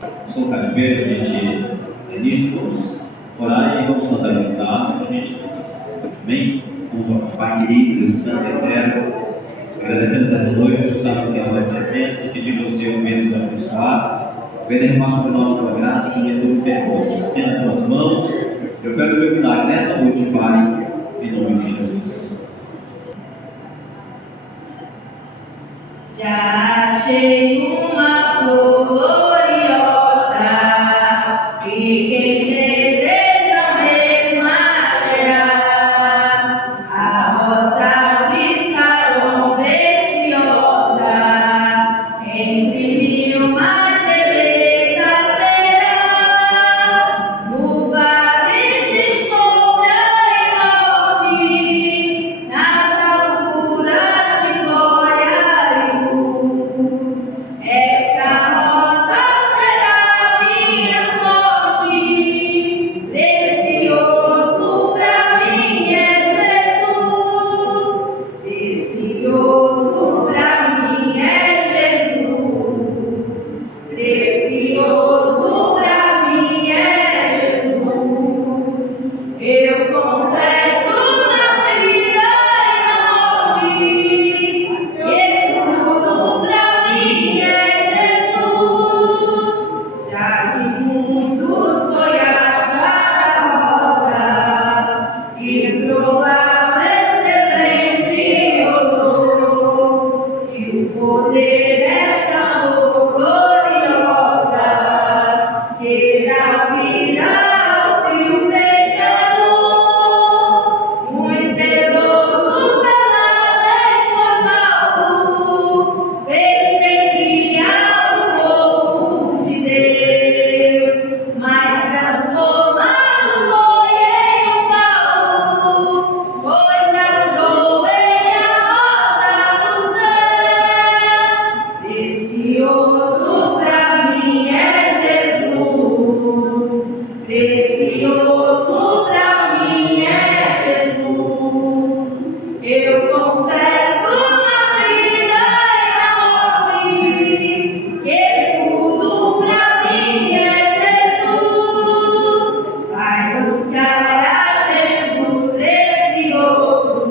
Vamos colocar de pé, a gente início, vamos orar e vamos contabilizar a gente também. Vamos ao Pai querido, Deus Santo e Eterno. Agradecemos essa noite, por estar aqui na tua presença, pedindo ao Senhor que nos abençoar, venha derramar sobre nós a tua graça, que a tua misericórdia estenda nas tuas mãos. Eu quero o teu milagre nessa noite, Pai, em nome de Jesus. Já achei uma flor gloriosa que quem deseja mesmo terá. A rosa de Saron preciosa, entre mil mais beleza terá. No vale de sombra e morte, nas alturas de glória e luz, essa rosa será minha sorte. Precioso pra mim é Jesus, precioso pra mim é Jesus, precioso pra mim é Jesus. Eu confesso na vida e na morte, que tudo pra mim é Jesus. Já de muitos foi achada a rosa, e provável excelente odor, e o poder desta flor gloriosa, que dá vida ao fio pecador. Muito zeloso pela lei formal, perseguia o povo de Deus, mas transformado foi em um Paulo, pois achou ele a rosa do céu. Precioso pra mim é Jesus, precioso pra mim é Jesus. Eu confesso na vida e na morte, que tudo pra mim é Jesus. Vai buscar a Jesus precioso,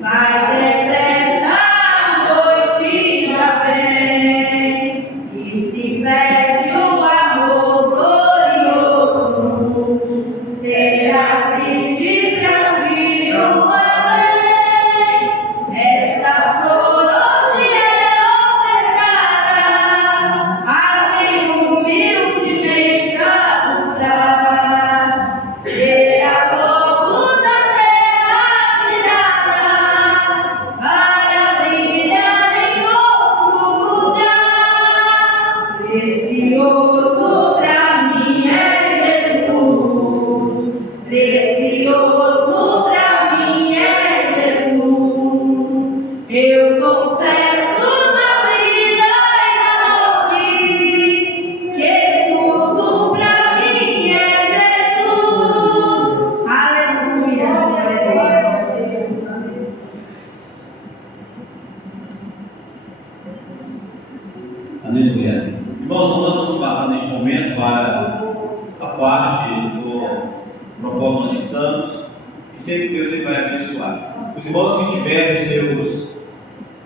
vai depressa, a noite já vem, e se pede o amor glorioso, será triste pra ti o além. Esta flor hoje é ofertada a quem humildemente a buscar. Será logo da terra tirada para brilhar em outro lugar. Precioso pra mim é Jesus, precioso pra mim é Jesus. Eu confesso na vida e na morte, que tudo pra mim é Jesus. Aleluia, glória a Deus. Aleluia. Irmãos, nós vamos passar neste momento para a parte do propósito onde estamos, e sempre Deus ele vai abençoar. Os irmãos que tiverem seus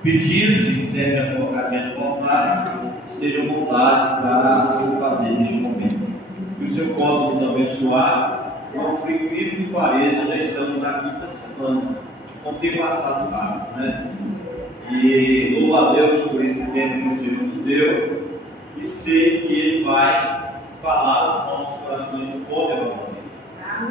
pedidos e quiserem já colocar diante do altar, estejam à vontade para se o fazer neste momento. Que o Senhor possa nos abençoar. Por incrível que pareça, já estamos na quinta semana, como tem passado rápido, né? E louvo a Deus por esse tempo que o Senhor nos deu, e sei que Ele vai falar nos nossos corações poderosamente.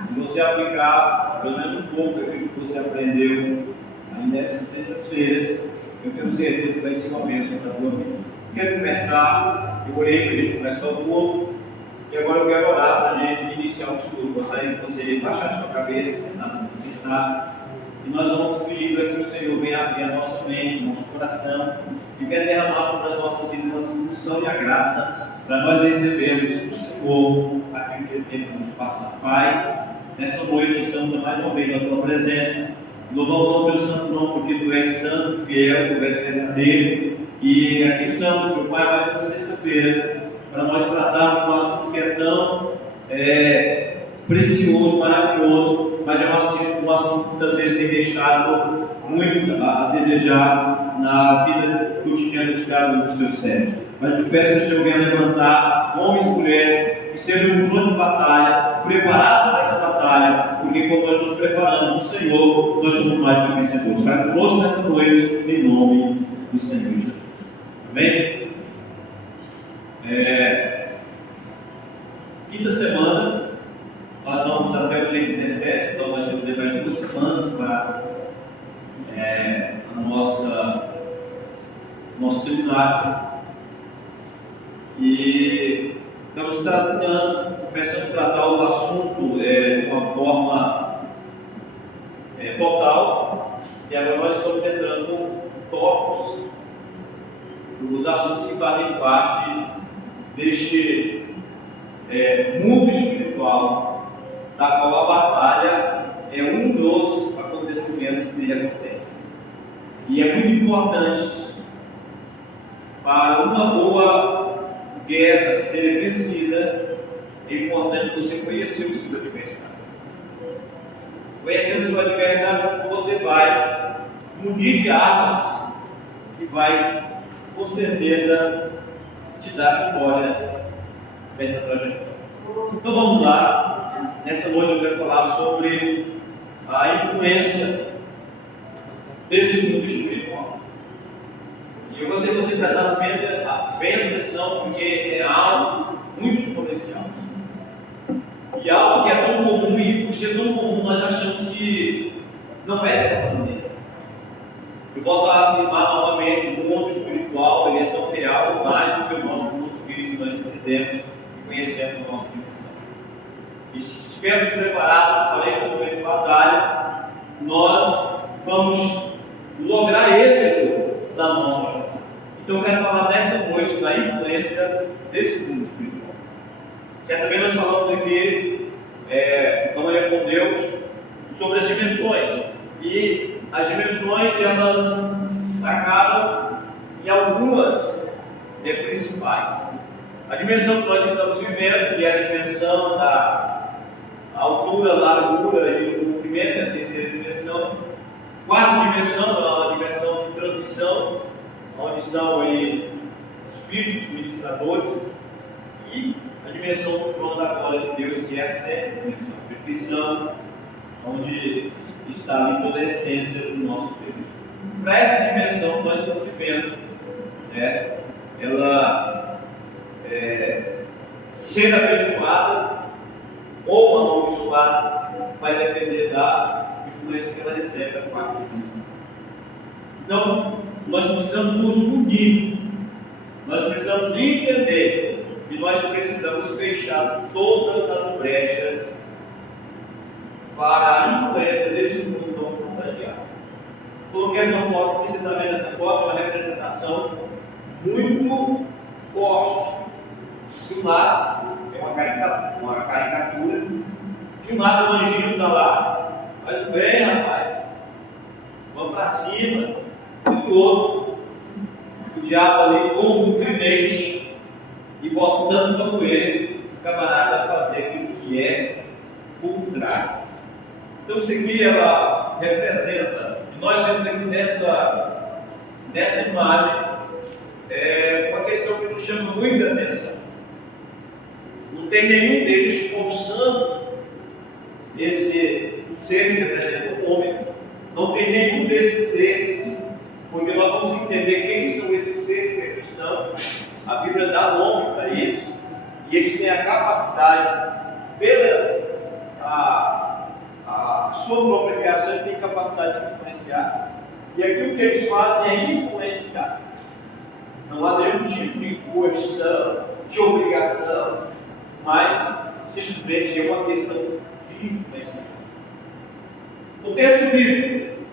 Se você aplicar pelo menos um pouco daquilo que você aprendeu ainda nessas sextas-feiras, eu tenho certeza que vai ser uma bênção para a tua vida. Quero começar, eu orei para a gente começar o culto, e agora eu quero orar para a gente iniciar o estudo. Gostaria que você baixasse a sua cabeça, sentado onde você está, e nós vamos pedir para que o Senhor venha abrir a nossa mente, o nosso coração, e venha derramar sobre as nossas vidas a solução e a graça, para nós recebermos do Senhor aquilo que Ele tem para nos passar. Pai, nessa noite estamos mais uma vez na Tua presença, louvamos ao Teu santo nome, porque Tu és santo, fiel, Tu és verdadeiro, e aqui estamos, meu Pai, mais uma sexta-feira, para nós tratarmos de um assunto que é tão precioso, maravilhoso, mas é um assunto que muitas vezes tem deixado muitos a desejar na vida cotidiana de cada um dos seus servos. Mas eu te peço que o Senhor venha levantar homens e mulheres que estejam no fronte de batalha, preparados para essa batalha, porque quando nós nos preparamos no Senhor, nós somos mais do que vencedores. Vai conosco nessa noite, em nome do Senhor Jesus. Amém? Quinta semana, nós vamos até o dia 17, então nós temos mais 2 semanas para nosso seminário. E estamos começando a tratar o assunto de uma forma total, e agora nós estamos entrando com tópicos, os assuntos que fazem parte deste mundo espiritual, da qual a batalha é um dos acontecimentos que nele acontece. E é muito importante para uma boa guerra ser vencida, é importante você conhecer o seu adversário. Conhecendo o seu adversário, você vai munir de armas que vai, com certeza, te dar vitória nessa trajetória. Então vamos lá. Nessa noite eu quero falar sobre a influência desse mundo espiritual. E eu gostaria que você prestasse bem atenção, porque é algo muito exponencial. E algo que é tão comum, e por ser tão comum, nós achamos que não é dessa maneira. Eu volto a afirmar novamente, o mundo espiritual ele é tão real, mais do que o nosso mundo físico, nós entendemos e conhecemos a nossa dimensão. E se estivermos preparados para este momento de batalha, nós vamos lograr êxito na nossa jornada. Então eu quero falar nessa noite da influência desse mundo espiritual. Certa vez nós falamos aqui, na manhã com Deus, sobre as dimensões. E as dimensões, elas se destacaram em algumas principais. A dimensão que nós estamos vivendo, que é a dimensão da altura, largura e o comprimento, é a terceira dimensão. Quarta dimensão, a dimensão de transição, onde estão aí espíritos ministradores, e a dimensão do trono da glória de Deus, que é a sétima dimensão, a perfeição, onde está ali toda a essência do nosso Deus. Para essa dimensão nós estamos vivendo, ela ser abençoada ou amaldiçoada vai depender da influência que ela recebe da quarta dimensão. Então, nós precisamos nos unir, nós precisamos entender e nós precisamos fechar todas as brechas para a influência desse mundo tão contagiado. Coloquei essa foto, que você está vendo essa foto, é uma representação muito forte. De um lado, é uma caricatura, de um lado o anjinho está lá, faz o bem, rapaz, vamos para cima, e do outro, o diabo ali com um tridente e botando para moer o camarada a fazer aquilo que é o contrário. Então isso aqui ela representa, e nós vemos aqui nessa imagem, uma questão que nos chama muita atenção. Não tem nenhum deles forçando esse ser que representa o homem. Não tem nenhum desses seres, porque nós vamos entender quem são esses seres que é cristão. A Bíblia dá nome para eles, e eles têm a capacidade, pela sua própria criação, eles têm capacidade de influenciar. E aquilo que eles fazem é influenciar. Não há nenhum tipo de coerção, de obrigação, mas simplesmente é uma questão de influência. O texto bíblico: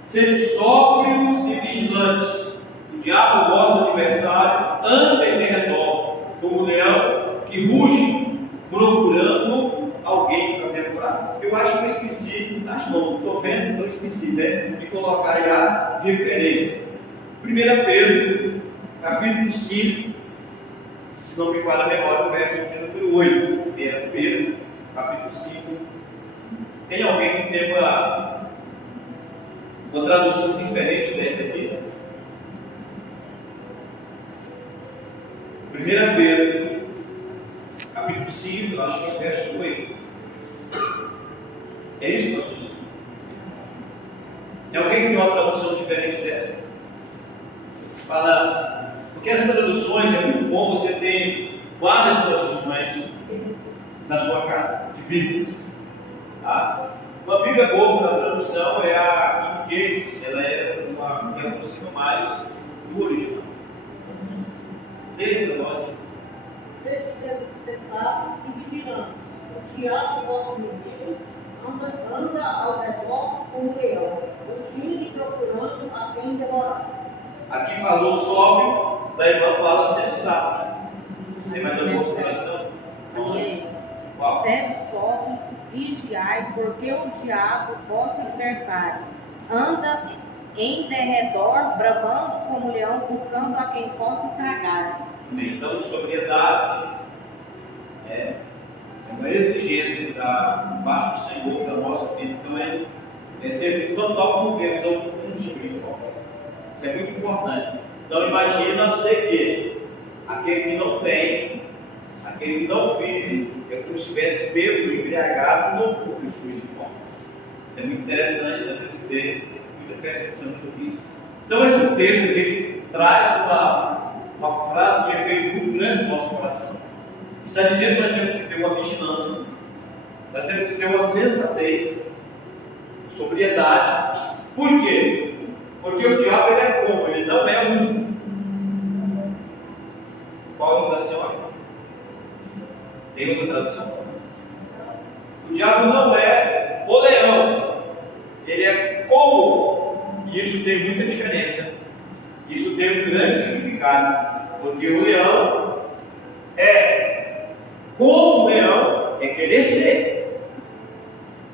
sejam sóbrios e vigilantes. O diabo, vosso adversário, anda em redor como um leão que ruge, procurando alguém para devorar. Eu acho que eu esqueci, estou vendo, então esqueci, de colocar aí a referência. 1 Pedro, capítulo 5, se não me falha a memória, o verso de número 8, 1 Pedro, capítulo 5. Tem alguém que tem uma tradução diferente dessa aqui? 1 Pedro, capítulo 5, acho que é o verso 8. É isso, pastor? Tem alguém que tem uma tradução diferente dessa? Fala, porque as traduções é muito bom você ter várias traduções na sua casa, de Bíblias. Tá? Uma Bíblia boa para tradução é a King James, ela é uma que aproxima mais do original. Tem para nós? Sede cessado e vigilante. O diabo, vosso inimigo, anda ao redor como um leão, rugindo e procurando a quem devorar. Aqui falou sóbrio, da irmã fala sensato. Tem mais alguma tradução? Qual? Sede sóbrios, vigiai, porque o diabo, vosso adversário, anda em derredor, bramando como leão, buscando a quem possa tragar. Então, sobriedade é uma exigência da parte do Senhor, da nossa vida. Então, é ter total compreensão do mundo espiritual. Isso é muito importante. Então, imagina ser que aquele que não tem, aquele que não vive, é como se estivesse bêbado, embriagado no mundo espiritual. Isso é muito interessante, nós temos que ter muita percepção sobre isso. Então, esse texto aqui traz uma frase de efeito muito grande no nosso coração. Está dizendo que nós temos que ter uma vigilância, nós temos que ter uma sensatez, sobriedade. Por quê? Porque o diabo ele é como? Ele não é um. Qual é a nome da senhora? Tem outra tradução? O diabo não é o leão, ele é como. E isso tem muita diferença. Isso tem um grande significado, porque o leão é como o leão é querer ser.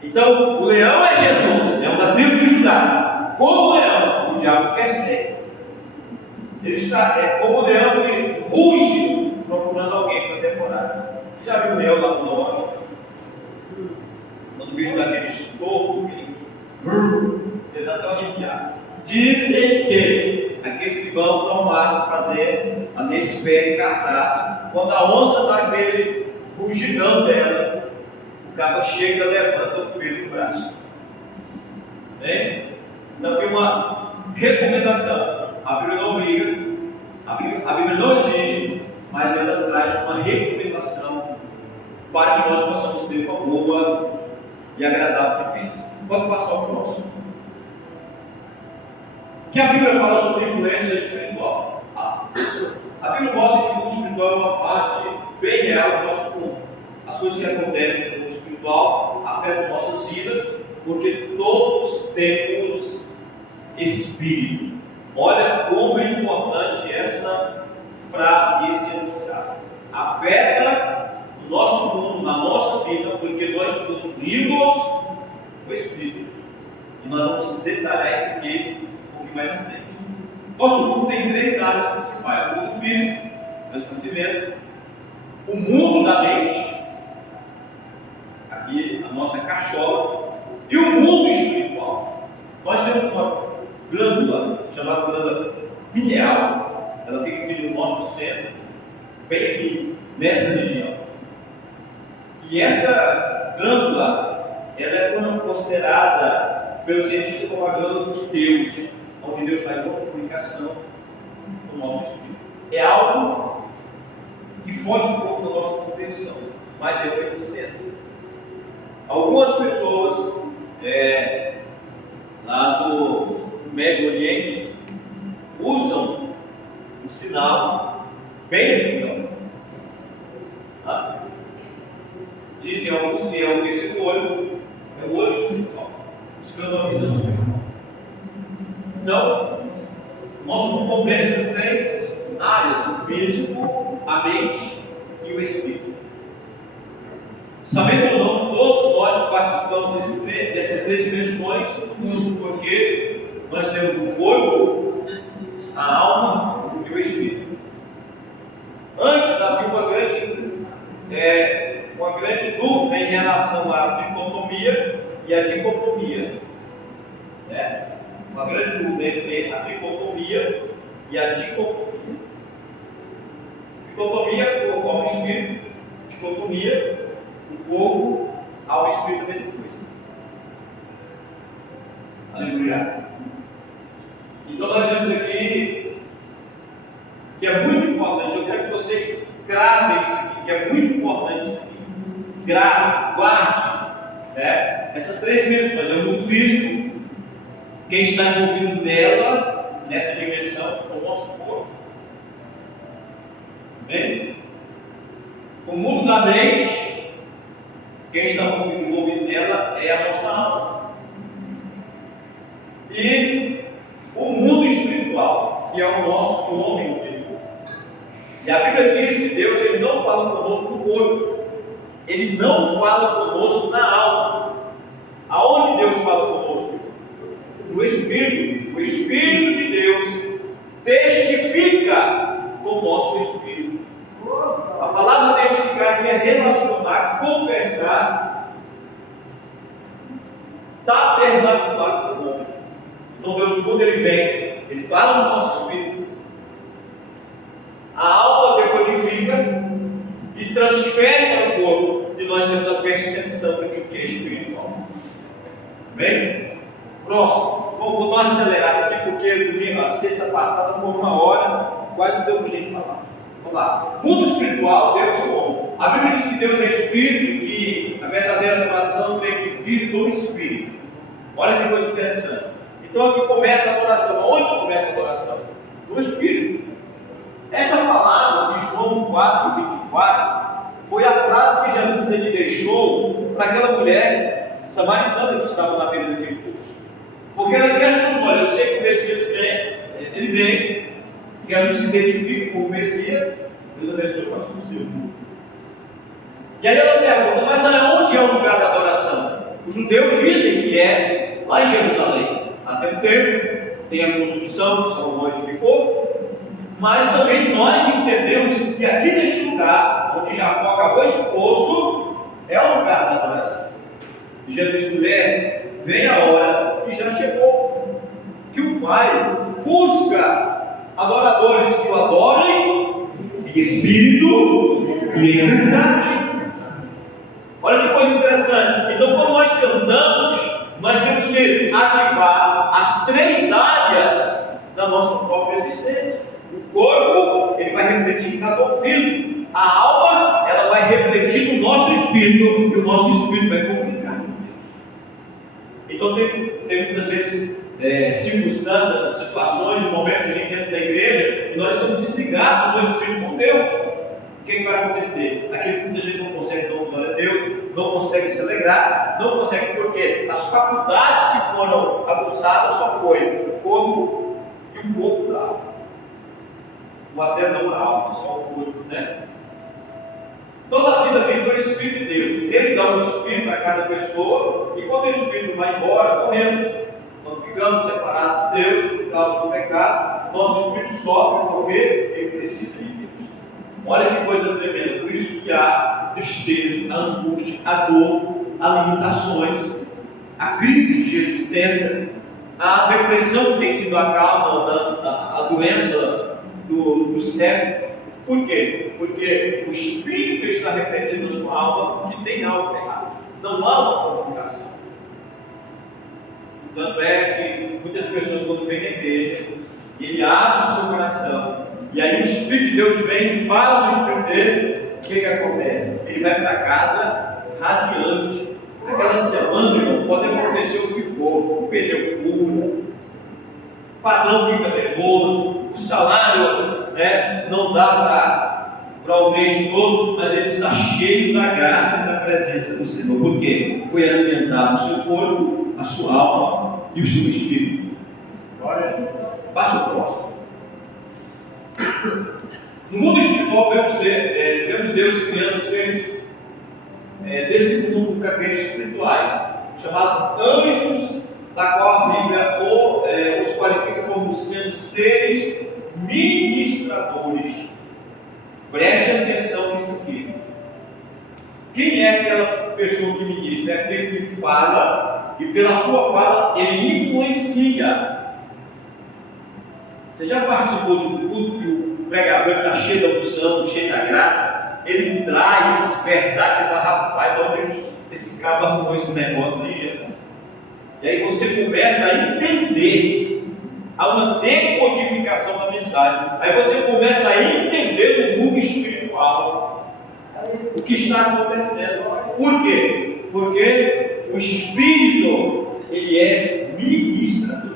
Então, o leão é Jesus, é da tribo de Judá. Como o leão, o diabo quer ser. Ele está, é como o leão que ruge procurando alguém para devorar. Já viu o leão lá nos zoológicos? Quando o bicho dá aquele estouro, ele dá até um arrepiado. Dizem que aqueles que vão para o mar fazer a nespera e caçar, quando a onça está aquele rugidão dela, o cabo chega e levanta o pelo do braço. Bem? Então tem uma recomendação. A Bíblia não obriga, a Bíblia não exige, mas ela traz uma recomendação para que nós possamos ter uma boa e agradável vivência. Pode passar o próximo. O que a Bíblia fala sobre influência espiritual? A Bíblia mostra que o mundo espiritual é uma parte bem real do nosso mundo. As coisas que acontecem no mundo espiritual afetam nossas vidas, porque todos temos espírito. Olha como é importante essa frase, esse enunciado. Afeta o nosso mundo, na nossa vida, porque nós possuímos o espírito. E nós vamos detalhar isso aqui um pouquinho mais à frente. Nosso mundo tem três áreas principais: o mundo físico, nós estamos vivendo, o mundo da mente, aqui a nossa cachola, e o mundo espiritual. Nós temos uma glândula chamada glândula pineal, ela fica aqui no nosso centro, bem aqui nessa região. E essa glândula, ela é considerada pelos cientistas como a glândula de Deus, onde Deus faz uma comunicação com o nosso espírito. É algo que foge um pouco da nossa compreensão, mas é uma existência. Algumas pessoas lá do Médio Oriente usam um sinal bem aqui, ó. Dizem alguns que é o esse olho, é o olho espiritual, buscando a visão espiritual. Então, nosso mundo compreende essas três áreas: o físico, a mente e o espírito. Sabendo ou não, todos nós participamos dessas três dimensões do mundo, porque nós temos o corpo, a alma e o espírito. Antes havia uma grande dúvida em relação à tricotomia e à dicotomia. Né? Uma grande dúvida entre a tricotomia e a dicotomia. Tricotomia, corpo, alma e espírito. Dicotomia, o corpo, alma e espírito, a mesma coisa. Aleluia. Então nós vemos aqui que é muito importante, eu quero que vocês gravem isso aqui, que é muito importante isso aqui. Grave, guarde, né? Essas três dimensões, é o mundo físico, quem está envolvido nela, nessa dimensão, é o nosso corpo. Bem? O mundo da mente, quem está envolvido nela é a nossa alma. E o mundo espiritual, que é o nosso homem interior. E a Bíblia diz que Deus ele não fala conosco no corpo, Ele não fala conosco na alma. Aonde Deus fala conosco? No Espírito. O Espírito de Deus testifica com o nosso Espírito. A palavra testificar aqui é relacionar, conversar, tabernacular com o homem. Então Deus, quando Ele vem, Ele fala no nosso Espírito. A alma decodifica e transfere para o corpo, e nós temos a percepção daquilo que é espiritual. Bem? Próximo. Vou dar uma acelerada aqui, porque a sexta passada foi 1 hora, quase não deu para a gente falar. Vamos lá. Mundo espiritual, Deus é homem. A Bíblia diz que Deus é espírito e a verdadeira adoração tem que vir do espírito. Olha que coisa interessante. Então aqui começa a adoração. Onde começa a adoração? No espírito. Essa palavra de João 4:24 foi a frase que Jesus ele deixou para aquela mulher samaritana que estava na beira daquele poço. Porque ela questionou: olha, eu sei que o Messias vem, ele vem, Jesus se identifica como Messias. Deus abençoe o pastor Silvio. E aí ela pergunta: mas onde é o lugar da adoração? Os judeus dizem que é lá em Jerusalém. Até o templo, tem a construção que Salomão edificou. Mas também nós entendemos que aqui neste lugar, onde Jacó acabou esse poço, é o lugar da adoração. E Jesus disse: mulher, vem a hora, e já chegou, que o Pai busca adoradores que o adorem em espírito e em verdade. Olha que coisa interessante. Então, quando nós cantamos, nós temos que ativar as três áreas da nossa própria existência. O corpo, ele vai refletir em cada ouvido. A alma, ela vai refletir no nosso espírito, e o nosso espírito vai comunicar com Deus. Então tem muitas vezes circunstâncias, situações, momentos que a gente entra na igreja e nós estamos desligados do nosso espírito com Deus. O que vai acontecer? Aquele que muita gente não consegue dar glória a Deus, não consegue se alegrar, não consegue, porque as faculdades que foram aguçadas só foi o corpo e o corpo da alma. Ou até não a alma, só o corpo, né? Toda a vida vem do Espírito de Deus. Ele dá um Espírito a cada pessoa, e quando o Espírito vai embora, morremos. Quando ficamos separados de Deus por causa do pecado, nosso Espírito sofre porque ele precisa de Deus. Olha que coisa tremenda. Por isso que há tristeza, a angústia, a dor, há limitações, a crise de existência, a depressão que tem sido a causa da doença do século. Por quê? Porque o Espírito está refletindo a sua alma que tem algo errado. Não há uma comunicação. Tanto é que muitas pessoas, quando vêm na igreja, e ele abre o seu coração, e aí o Espírito de Deus vem e fala no Espírito dele, o que acontece? Ele vai para casa radiante. Aquela semana, irmão, pode acontecer o que for, o pneu fura, o patrão fica nervoso, o salário, né, não dá para o mês todo, mas ele está cheio da graça e da presença do Senhor. Por quê? Foi alimentado o seu corpo, a sua alma e o seu espírito. Olha, passa o próximo. No mundo espiritual vemos Deus criando seres desse mundo, carreiras espirituais, chamados anjos, da qual a Bíblia os qualifica como sendo seres ministradores. Preste atenção nisso aqui. Quem é aquela pessoa que ministra? É aquele que fala e pela sua fala ele influencia. Você já participou de um culto que o pregador está cheio da unção, cheio da graça? Ele traz verdade e fala, rapaz, olha, esse cabo arrumou esse negócio aí, gente. E aí você começa a entender, há uma decodificação da mensagem. Aí você começa a entender no mundo espiritual o que está acontecendo. Por quê? Porque o Espírito, ele é ministrador.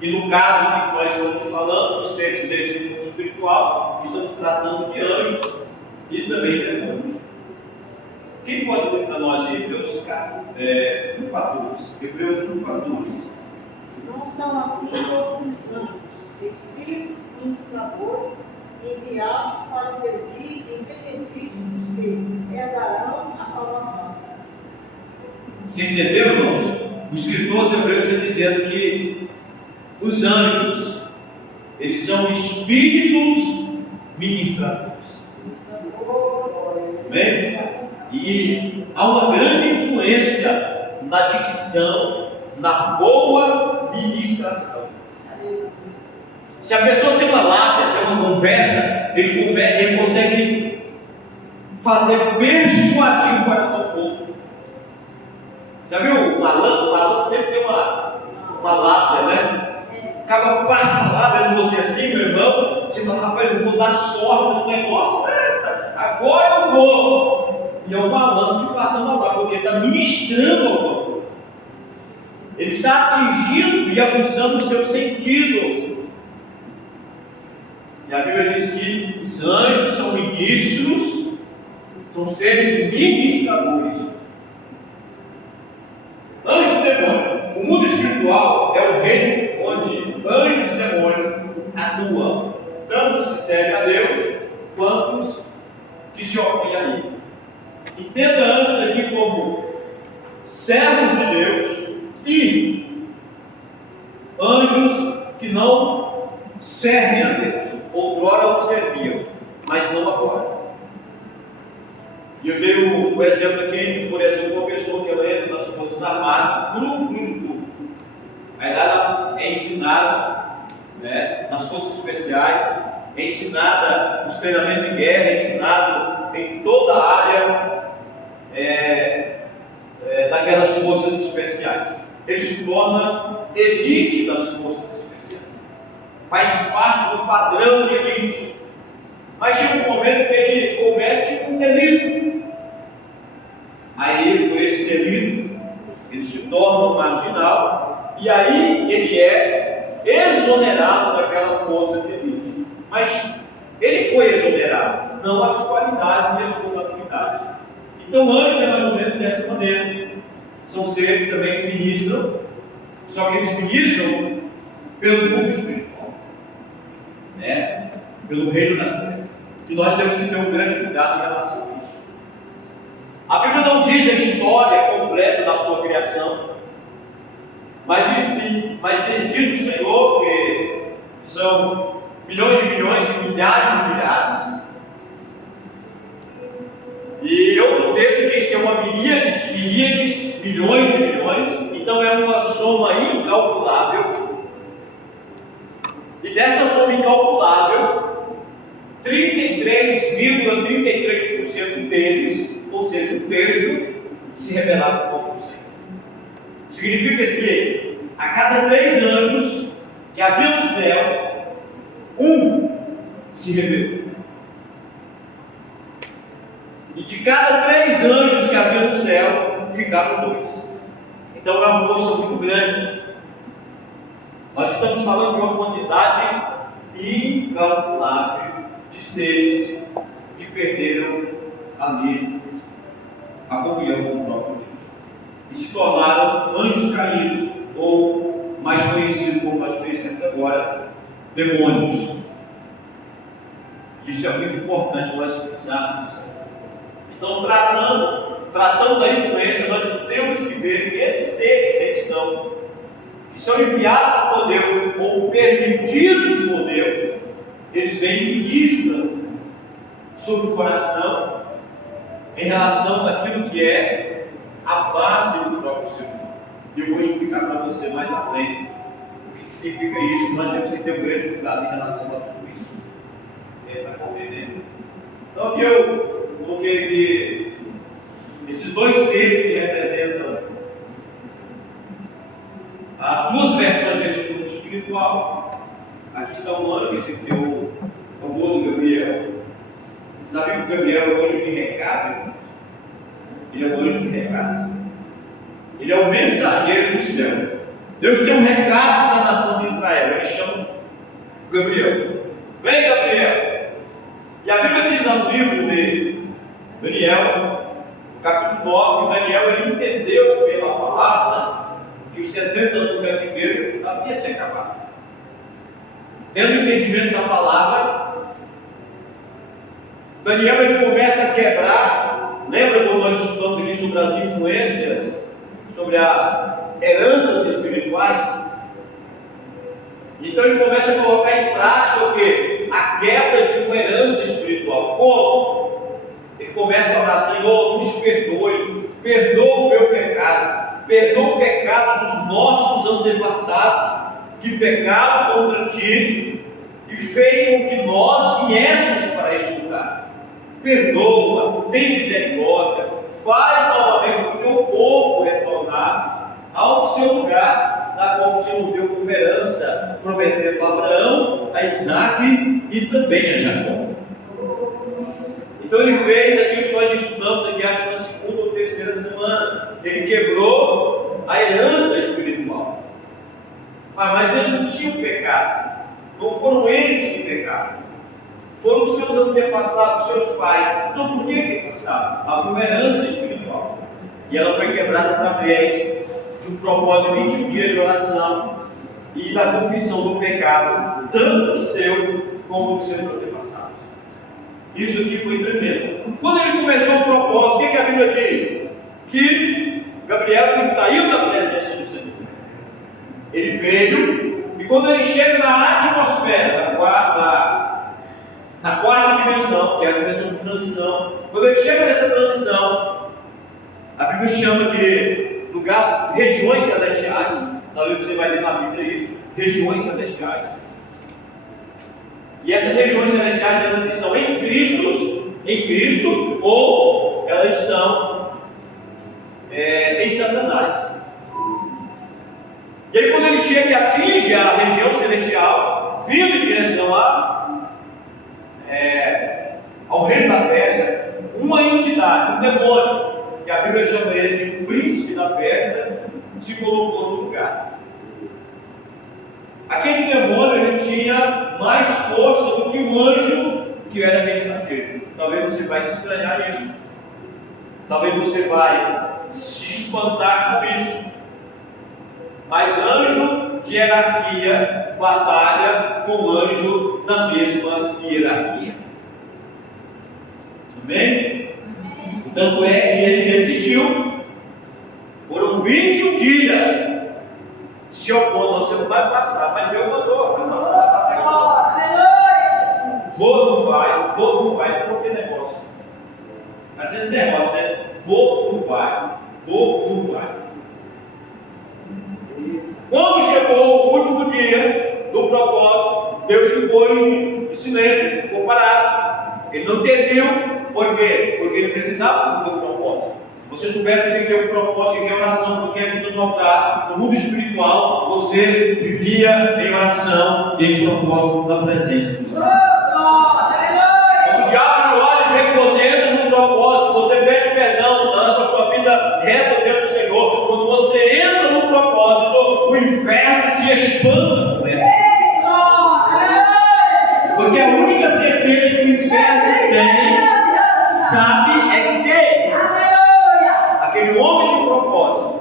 E no caso que nós estamos falando, os seres desse mundo espiritual, estamos tratando de anjos e também de demônios. Quem pode ler para nós aí? Hebreus 1,14. Hebreus 1,14. Não são assim todos os anjos, espíritos ministradores enviados para servir em benefício dos que herdarão a salvação. Você entendeu, irmãos? O escritor aos Hebreus está dizendo que os anjos, eles são espíritos ministradores. Amém? E há uma grande influência na dicção, na boa ministração. Se a pessoa tem uma lábia, tem uma conversa, ele consegue fazer persuadir o coração do outro. Já viu o malandro? O malandro sempre tem uma lábia, né? Acaba passa a lábia de você assim, meu irmão. Você fala, rapaz, eu vou dar sorte no negócio. Agora eu vou. E é o malandro que passa a lábia, porque ele está ministrando alguma coisa. Ele está atingindo e aguçando os seus sentidos. E a Bíblia diz que os anjos são ministros, são seres ministradores. Anjos e demônios. O mundo espiritual é o reino onde anjos e demônios atuam, tanto os que servem a Deus, quanto os que se opõem a Ele. Entenda anjos aqui como servos de Deus e anjos que não servem a Deus. Outrora o serviam, mas não agora. E eu dei o exemplo aqui de, por exemplo, uma pessoa que ela entra nas Forças Armadas, cru de tudo. Aí ela é ensinada, né, nas Forças Especiais, é ensinada nos treinamentos de guerra, é ensinado em toda a área daquelas Forças Especiais. Ele se torna elite das Forças Especiais. Faz parte do padrão de elite. Mas chega um momento que ele comete um delito. Aí, por esse delito, ele se torna um marginal. E aí ele é exonerado daquela força de elite. Mas ele foi exonerado, não as qualidades e as responsabilidades. Então, anjos é mais ou menos dessa maneira. São seres também que ministram, só que eles ministram pelo mundo espiritual, né? Pelo reino das trevas. E nós temos que ter um grande cuidado em relação a isso. A Bíblia não diz a história completa da sua criação, mas diz o Senhor que são milhões de milhões, milhares de milhares. E outro texto diz que é uma miríades, milhões de milhões, então é uma soma incalculável. E dessa soma incalculável, 33,33% deles, ou seja, um terço, se rebelaram contra o Senhor. Significa que a cada 3 anjos que havia no céu, um se rebelou. E de cada 3 anjos que havia no céu, ficaram 2. Então é uma força muito grande. Nós estamos falando de uma quantidade incalculável de seres que perderam ali a comunhão com o próprio Deus e se tornaram anjos caídos, ou mais conhecido como nós conhecemos agora, demônios. Isso é muito importante nós fixarmos isso. Então, tratando da influência, nós temos que ver que esses seres que estão, que são enviados por Deus ou permitidos por Deus, eles vêm e ministram sobre o coração em relação àquilo que é a base do próprio ser humano. E eu vou explicar para você mais à frente o que significa isso. Nós temos que ter um grande cuidado em relação a tudo isso. Para compreender. Então aqui eu coloquei aqui esses dois seres que representam as duas versões desse mundo espiritual. Aqui está o anjo, esse aqui é o famoso Gabriel. Você sabe que o Gabriel é o anjo de recado? Ele é o anjo de recado. Ele é o mensageiro do céu. Deus tem um recado para a nação de Israel. Ele chama Gabriel. Vem, Gabriel. E a Bíblia diz no livro de Daniel, no capítulo 9, que Daniel ele entendeu pela palavra que os 70 anos do cativeiro havia se acabado. Tendo entendimento da palavra, Daniel ele começa a quebrar. Lembra quando nós estudamos aqui sobre as influências, sobre as heranças espirituais? Então ele começa a colocar em prática o quê? A quebra de uma herança espiritual. Como? Ele começa a orar: Senhor, nos perdoe, perdoa o meu pecado, perdoa o pecado dos nossos antepassados, que pecaram contra ti e fez com que nós viéssemos para este lugar. Perdoa, tem misericórdia, faz novamente o teu povo retornar ao seu lugar, da qual o Senhor deu como herança, prometendo a Abraão, a Isaque e também a Jacó. Então ele fez aquilo que nós estudamos aqui, acho que na segunda ou terceira semana. Ele quebrou a herança espiritual. Mas eles não tinham pecado. Não foram eles que pecaram. Foram os seus antepassados, seus pais. Então por que eles estavam? Havia uma herança espiritual. E ela foi quebrada através de um propósito de 21 dias de oração e da confissão do pecado, tanto o seu como dos seus antepassados. Isso aqui foi tremendo. Quando ele começou o propósito, o que a Bíblia diz? Que Gabriel ele saiu da presença do Senhor. Ele veio, e quando ele chega na atmosfera, na quarta dimensão, que é a dimensão de transição, quando ele chega nessa transição, a Bíblia chama de lugares, regiões celestiais. Talvez você vai ler na Bíblia isso, regiões celestiais. E essas regiões celestiais, elas estão em Cristo, ou elas estão em Satanás. E aí quando ele chega e atinge a região celestial, vindo em direção ao reino da Pérsia, uma entidade, um demônio, que a Bíblia chama ele de príncipe da Pérsia, se colocou no lugar. Aquele demônio ele tinha mais força do que o anjo que era mensageiro. Talvez você vai se estranhar nisso. Talvez você vai se espantar com isso. Mas anjo de hierarquia batalha com anjo da mesma hierarquia. Amém? Tanto é que ele resistiu. Foram 21 dias se opondo. Você não vai passar, mas Deus mandou. Não, você vai passar aqui. Vou, não vai, ficou aquele negócio. Às vezes é negócio, né? Vou, não vai. Quando chegou o último dia do propósito, Deus ficou em silêncio, ele ficou parado. Ele não interviu. Por quê? Porque ele precisava do propósito. Se você soubesse o que é o propósito, o que é oração, o que é vida no altar, no mundo espiritual, você vivia em oração e em propósito da presença do Senhor. O diabo não olha e vê que você entra no propósito, você pede perdão, dando a sua vida reta diante do Senhor. Quando você entra no propósito, o inferno se espanta com essa. Porque a única certeza que o inferno tem, sabe, é que aquele homem de propósito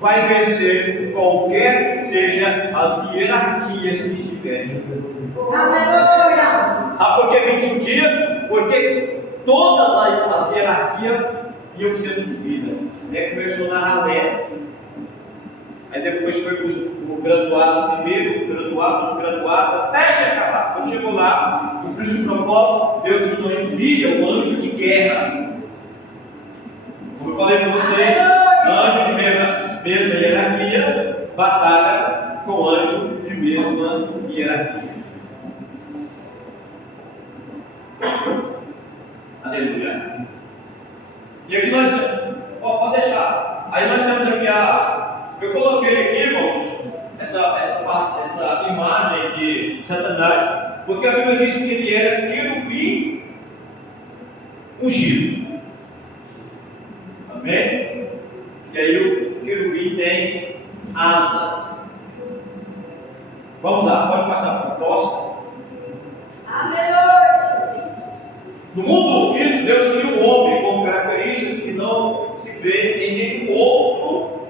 vai vencer qualquer que seja as hierarquias que estiverem. Sabe por que 21 dias? Porque todas as hierarquias iam sendo subidas. Começou na ralé, aí depois foi para o graduado primeiro, graduado, até chegar lá. Quando chegou lá, cumpriu o propósito, Deus então envia o anjo de guerra. Eu falei para vocês, anjo de mesma hierarquia, batalha com anjo de mesma hierarquia. Aleluia. E aqui nós, pode deixar. Aí nós temos aqui eu coloquei aqui, irmãos, essa imagem de Satanás, porque a Bíblia diz que ele era querubim ungido. Amém? E aí o querubim tem asas. Vamos lá, pode passar para o próximo. No mundo físico, Deus criou o homem com características que não se vê em nenhum outro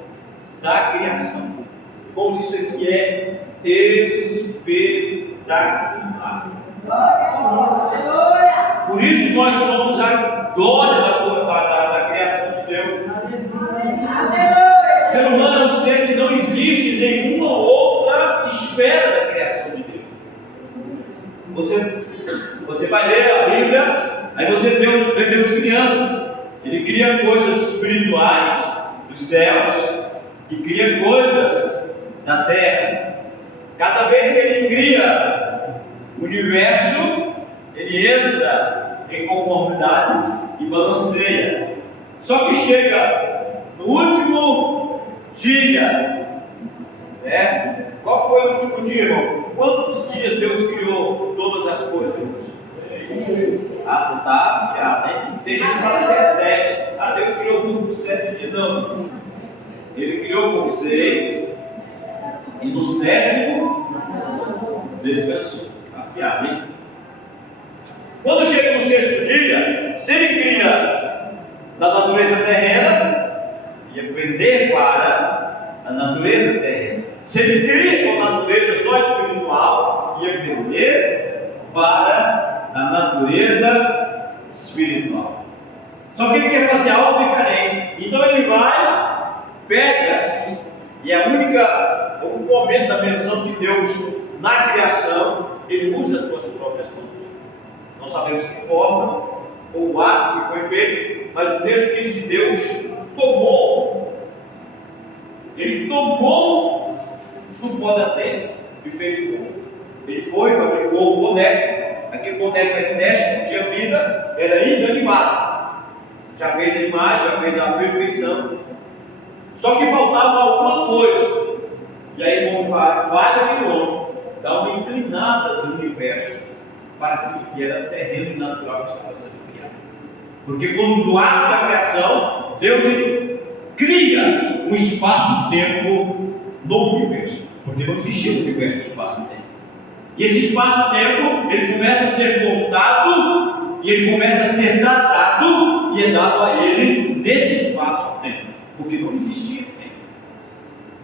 da criação. Como isso aqui é espetacular. Por isso nós somos a glória da criação de Deus. O ser humano é um ser que não existe em nenhuma outra esfera da criação de Deus. Você vai ler a Bíblia, aí você vê Deus criando. Ele cria coisas espirituais dos céus e cria coisas da terra. Cada vez que ele cria o universo, ele entra em conformidade e balanceia. Só que chega no último dia, né? Qual foi o último dia, irmão? Quantos dias Deus criou todas as coisas? Você está afiado, hein? Tem gente que fala que é 7. Deus criou o mundo por 7 dias. Não. Ele criou por 6. E no 7º descansou. Afiado, hein? Quando chega no 6º dia, se ele cria da natureza terrena, ia prender para a natureza terrena. Se ele cria com a natureza só espiritual, ia prender para a natureza espiritual. Só que ele quer fazer algo diferente. Então ele vai, pega, e o momento da menção de Deus na criação, ele usa as suas próprias mãos. Não sabemos que forma ou o ato que foi feito, mas o texto diz que Deus ele tomou do pó da terra e fez o homem. Ele fabricou o boneco. Aquele boneco é teste, não tinha vida, era inanimado. Já fez a imagem, já fez a perfeição. Só que faltava alguma coisa. E aí o homem faz aquele homem, dá uma inclinada do universo para aquilo que era terreno e natural que estava sendo criado. Porque quando no ato da criação, Deus cria um espaço-tempo no universo. Porque não existia o universo espaço-tempo. E esse espaço-tempo, ele começa a ser contado, e ele começa a ser datado, e é dado a ele nesse espaço-tempo. Porque não existia tempo.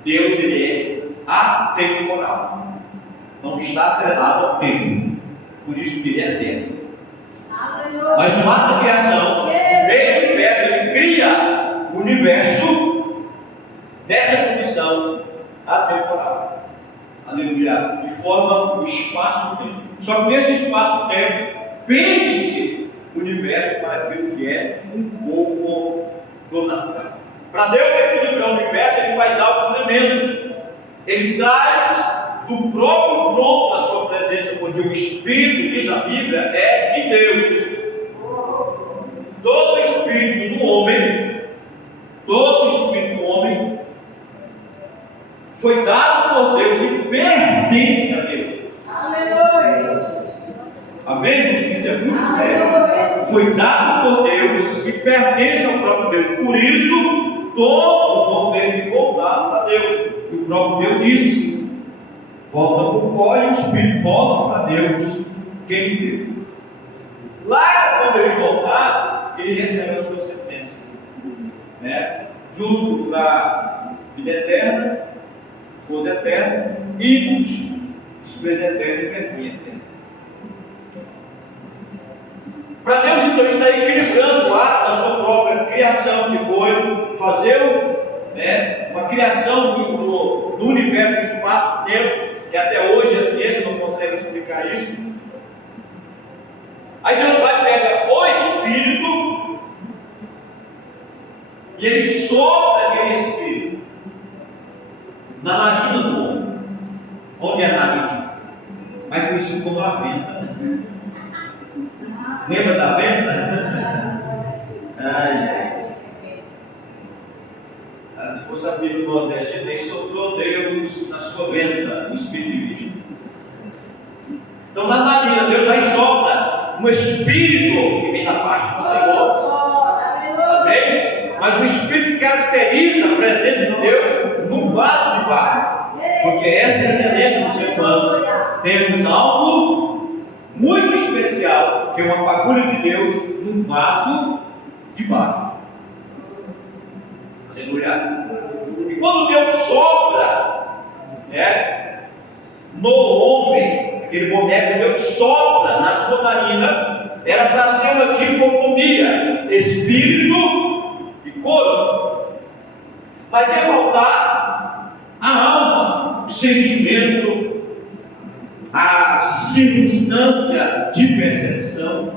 Deus, ele é atemporal. Não está atrelado ao tempo. Por isso que ele é eterno. Mas no ato da criação, no meio do universo, ele cria o universo nessa condição atemporal. Aleluia. E forma o espaço-tempo. Só que nesse espaço-tempo, pende-se o universo para aquilo que é um pouco do natural. Para Deus equilibrar o universo, ele faz algo tremendo. Ele traz do próprio tronco da sua presença, porque o Espírito, diz a Bíblia, é de Deus. Todo o Espírito do homem, foi dado por Deus e pertence a Deus. Aleluia. Amém? Isso é muito sério. Foi dado por Deus e pertence ao próprio Deus. Por isso, todos vão ter que voltar para Deus. E o próprio Deus disse: volta para o pó e o Espírito volta para Deus, quem deu. Lá, quando ele voltar, ele recebe a sua sentença, né? Justo para vida eterna, gozo eterno, e desprezo eterno e vergonha eterna. Para Deus, então, está equilibrando o ato da sua própria criação, que foi fazer uma criação do universo, do espaço-tempo, que até hoje a ciência não consegue explicar isso. Aí Deus vai pegar o Espírito E ele sopra aquele espírito na narina do homem. Onde é a narina? Mais conhecido como a venta. Lembra da venta? Ai, se fosse a Bíblia do Nordeste, ele soprou Deus na sua venta, no espírito de vida. Então, na narina, Deus vai sopra um espírito que vem da parte do Senhor. Amém? Mas o espírito que caracteriza a presença de Deus num vaso de barro. Porque essa é a excelência do ser humano. Temos algo muito especial, que é uma fagulha de Deus num vaso de barro. Aleluia. E quando Deus sopra, no homem, aquele boneco, Deus sopra na sua narina, era para ser uma dicotomia, espírito e corpo. Mas ia faltar a alma, o sentimento, a circunstância de percepção,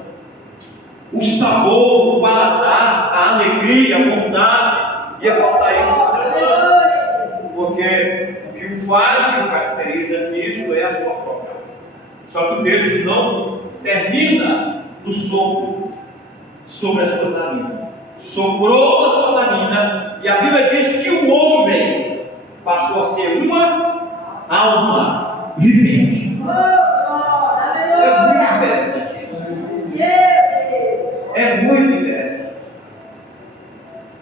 o sabor, o paladar, a alegria, a vontade. Ia faltar isso no ser humano. Porque o que o faz e o caracteriza nisso é a sua própria. Só que o texto não termina no sopro sobre as suas narinas. Soprou a sua narina, e a Bíblia diz que o homem passou a ser uma alma vivente. É muito interessante isso. É muito interessante.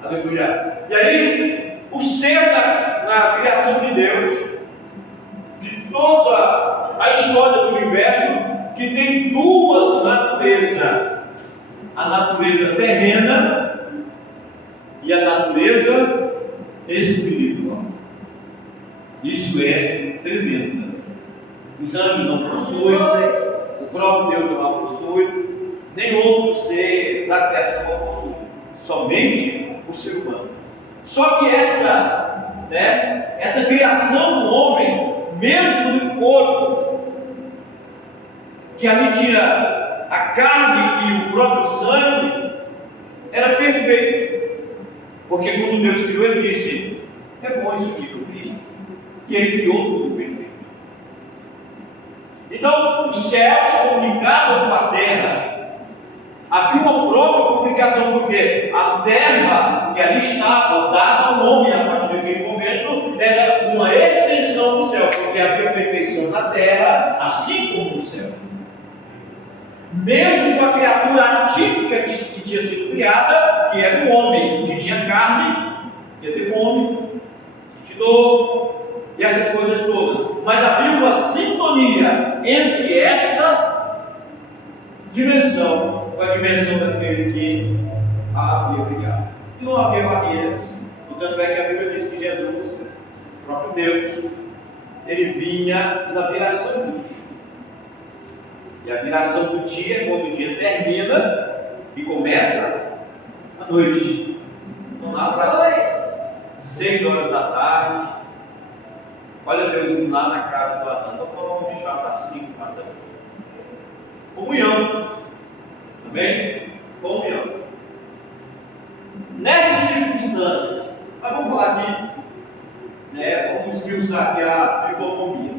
Aleluia. E aí, o ser na criação de Deus, de toda a história do universo, que tem duas naturezas: a natureza terrena e a natureza espiritual. Isso é tremendo. Os anjos não possuem, o próprio Deus não a possui, nem outro ser da criação a possui, somente o ser humano. Só que essa criação do homem, mesmo do corpo, que ali tinha a carne e o próprio sangue, era perfeito. Porque quando Deus criou, Ele disse: é bom isso aqui que eu criei. E Ele criou tudo perfeito. Então, os céus comunicavam com a terra. Havia uma própria comunicação, porque a terra que ali estava, dada ao homem a partir daquele momento, era uma extensão do céu, porque havia perfeição na terra, assim como no céu. Mesmo com a criatura atípica que tinha sido criada, que era um homem que tinha carne, ia ter fome, sentir dor, e essas coisas todas. Mas havia uma sintonia entre esta dimensão com a dimensão daquele que a havia criado. E não havia barreiras. Tanto é que a Bíblia diz que Jesus, o próprio Deus, ele vinha na viração do dia. E a viração do dia é quando o dia termina e começa a noite. Então lá para as 6 horas da tarde, olha Deus indo lá na casa do Adão, vamos tomar um chá para 5 da tarde. Comunhão. Amém? Comunhão. Nessas circunstâncias, mas vamos falar aqui, vamos esmiuçar aqui a tricotomia.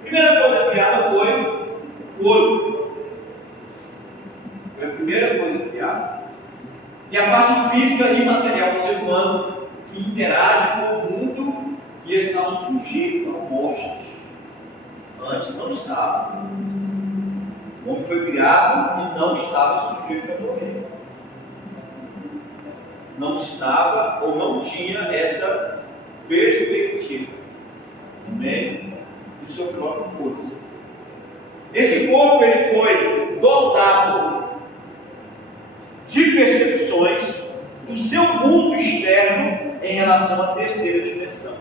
A primeira coisa criada foi o corpo. Foi a primeira coisa criada. E a parte física e material do ser humano que interage com o mundo e está sujeito à morte. Antes não estava. O homem foi criado e não estava sujeito a morrer. Não estava ou não tinha essa perspectiva. Amém? Do seu próprio corpo. Esse corpo ele foi dotado de percepções do seu mundo externo em relação à terceira dimensão.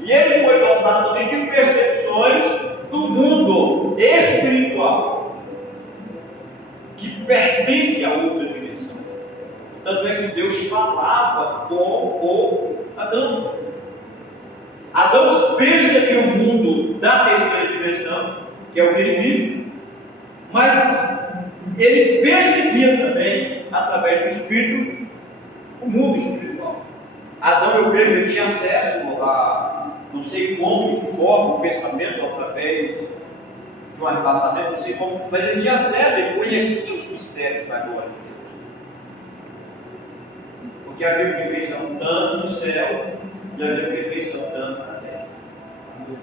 E ele foi dotado também de percepções do mundo espiritual, que pertence a outra dimensão. Tanto é que Deus falava com o Adão. Adão percebia o mundo da terceira dimensão, que é o que ele vive, mas ele percebia também, através do Espírito, o mundo espiritual. Adão, eu creio que ele tinha acesso a, não sei como, que forma, o pensamento através de um arrebatamento, não sei como, mas ele tinha acesso, ele conhecia os mistérios da glória de Deus. Porque havia perfeição tanto no céu e havia perfeição tanto na terra.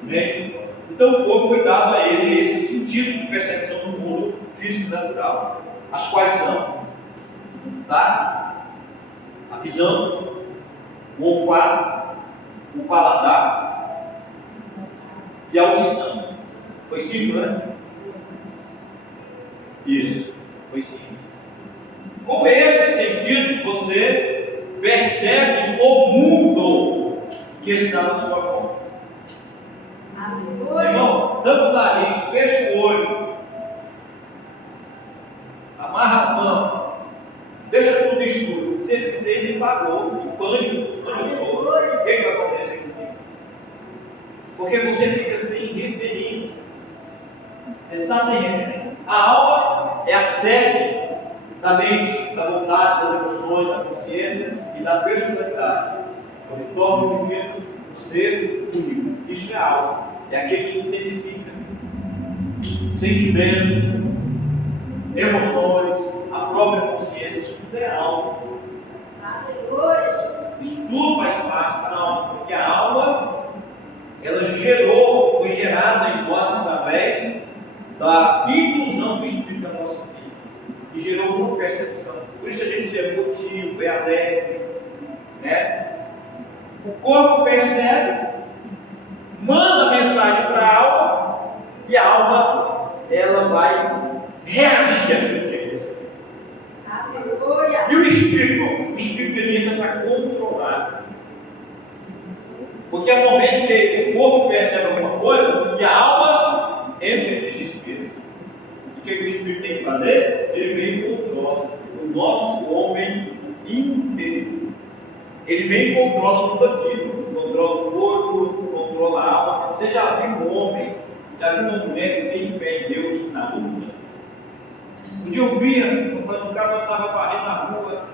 Bem? Então o corpo foi dado a ele esse sentido de percepção do mundo físico e natural, as quais são, tá? A visão, o olfato, o paladar e a audição. Foi simples, né? Isso, foi simples. Com esse sentido, você percebe o mundo que está na sua volta. Irmão, tampa o nariz, fecha o olho, amarra as mãos, deixa tudo escuro. Você fez e pagou, o pânico todo. O que vai acontecer comigo? Porque você fica sem referência. Você está sem referência. A alma é a sede da mente, da vontade, das emoções, da consciência e da personalidade. É o retorno divino do ser único. Isso é a alma. É aquele que identifica sentimento, emoções, a própria consciência. Isso tudo é alma. Isso tudo faz parte da alma, porque a alma, ela foi gerada em nós através da inclusão do Espírito da nossa vida, e gerou uma percepção. Por isso a gente é emotivo, é alegre, né? O corpo percebe, manda mensagem para a alma, e a alma, ela vai reagir àquilo que é isso. E o Espírito ele entra para controlar. Porque é o momento que o corpo percebe alguma coisa e a alma entra em desespero. O que o Espírito tem que fazer? Ele vem e controla o nosso homem interior. Ele vem e controla tudo aquilo. Controla o corpo, controla a alma. Você já viu um homem, já viu uma mulher que tem fé em Deus na luta? Um dia eu via, mas o cara estava varrendo na rua.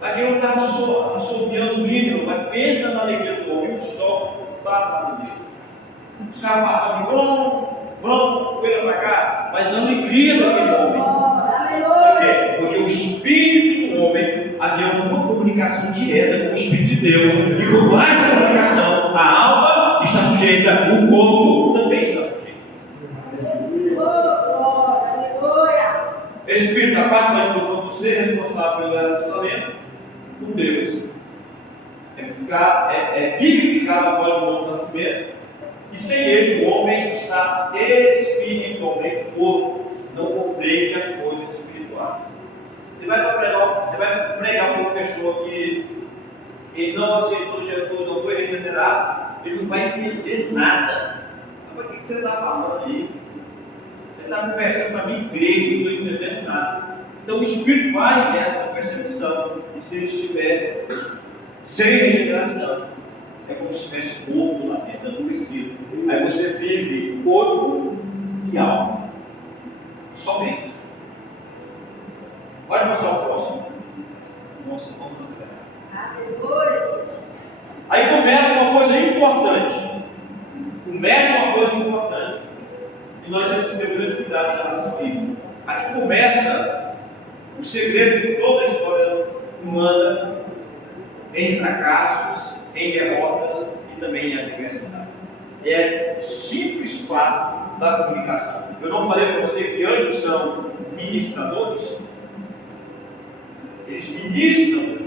Aquele estava assoviando o milho, mas pensa na alegria do homem, o sol estava no milho. Os caras passavam, vão, poeira para cá, mas a alegria daquele homem. Por quê? Porque o espírito do homem havia uma comunicação direta com o Espírito de Deus, e com mais comunicação, a alma está sujeita, o corpo também está sujeito. Espírito da parte mais profunda do ser responsável pelo relacionamento com Deus é vivificado após o novo nascimento, e sem ele o homem está espiritualmente morto, não compreende as coisas espirituais. Você vai pregar para uma pessoa que ele não aceitou Jesus, não foi regenerado, ele não vai entender nada. Mas o que você está falando aí? Você está conversando para mim grego, não estou entendendo nada. Então o Espírito faz essa percepção, e se ele estiver sem regeneração, é como se estivesse morto lá dentro, adormecido. Aí você vive corpo e alma, somente. Pode passar o próximo. Nossa, vamos acelerar. Aí começa uma coisa importante. E nós temos que ter grande cuidado em relação a isso. Aqui começa o segredo de toda a história humana, em fracassos, em derrotas e também em adversidade. É o simples fato da comunicação. Eu não falei para você que anjos são ministradores? Eles ministram.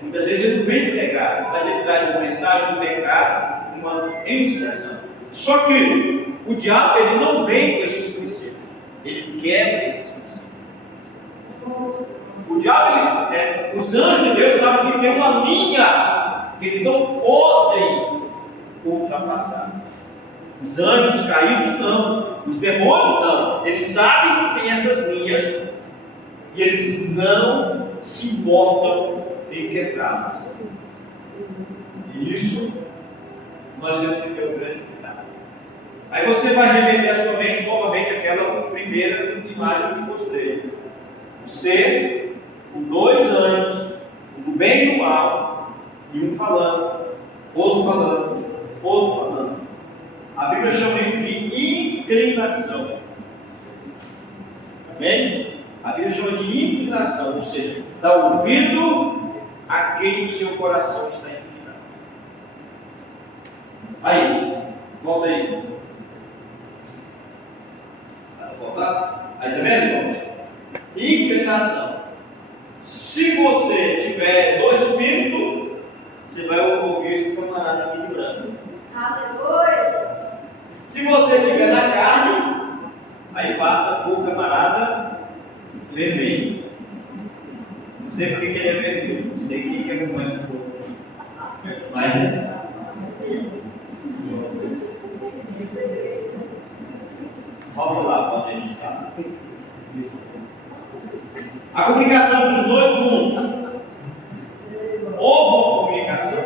Muitas vezes ele não vem pregar, mas ele traz uma mensagem do pecado, uma iniciação. Só que o diabo ele não vem com esses princípios, ele quebra esses princípios. O diabo, os anjos de Deus sabem que tem uma linha que eles não podem ultrapassar. Os anjos caídos não, os demônios não, eles sabem que tem essas linhas e eles não se importam em quebrá-las. E isso nós temos que ter um grande cuidado. Aí você vai remeter a sua mente novamente àquela primeira imagem que eu te mostrei. ser os dois anjos, do bem e do mal, e um falando, outro falando, outro falando. A Bíblia chama isso de inclinação. Amém? A Bíblia chama de inclinação, ou seja, dá ouvido a quem o seu coração está inclinado. Aí, volta aí. Voltar? Aí, tá vendo, irmãos? Inclinação. Se você tiver no Espírito, você vai ouvir esse camarada aqui de branco. Aleluia, Jesus. Se você estiver na carne, aí passa por camarada vermelho. Não sei porque que ele é vermelho, não sei quem que acompanha esse povo. Mas vamos lá para onde a gente está. A comunicação entre os dois mundos. Houve uma comunicação.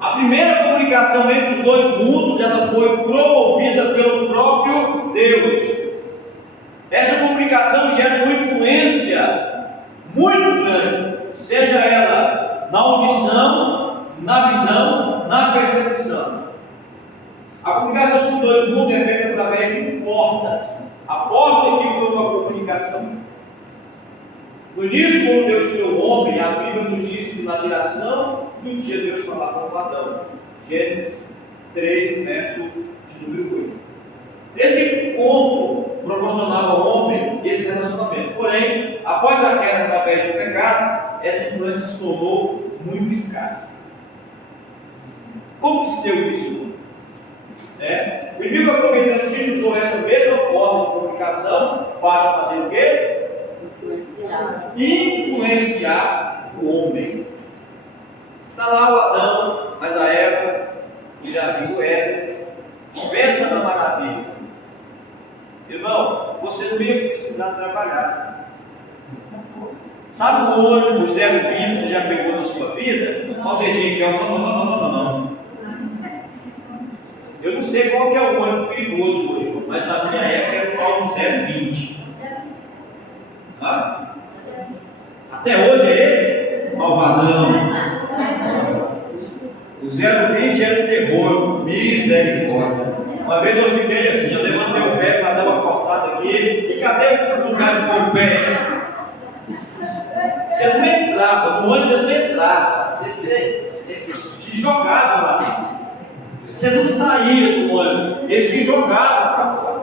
A primeira comunicação entre os dois mundos, ela foi promovida pelo próprio Deus. Essa comunicação gera uma influência muito grande, seja ela na audição, na visão, na percepção. A comunicação dos dois mundos é feita através de portas. A porta aqui foi uma comunicação. No início, quando Deus criou o homem, a Bíblia nos diz que na direção do dia Deus falava com Adão. Gênesis 3, verso de número 8. Esse encontro proporcionava ao homem esse relacionamento. Porém, após a queda através do pecado, essa influência se tornou muito escassa. Como que se deu isso? O inimigo, aproveitando isso, usou essa mesma forma de comunicação para fazer o quê? Influenciar o homem. Está lá o Adão, mas a Eva, que já viu Eva, pensa na maravilha. Irmão, você não ia precisar trabalhar. Sabe o ônibus 0,20 que você já pegou na sua vida? Olha o dedinho aqui, ó. Não. Eu não sei qual que é o ônibus perigoso hoje, mas na minha época era o tal do 0,20. Até hoje é ele? Malvadão. O 0,20 era o terror, misericórdia. Uma vez eu fiquei assim, eu levantei o pé para dar uma coçada aqui, e cadê o lugar de pôr o pé? Você não entrava, no ônibus você não entrava, você se jogava lá dentro. Você não saía do ônibus, eles te jogavam para fora.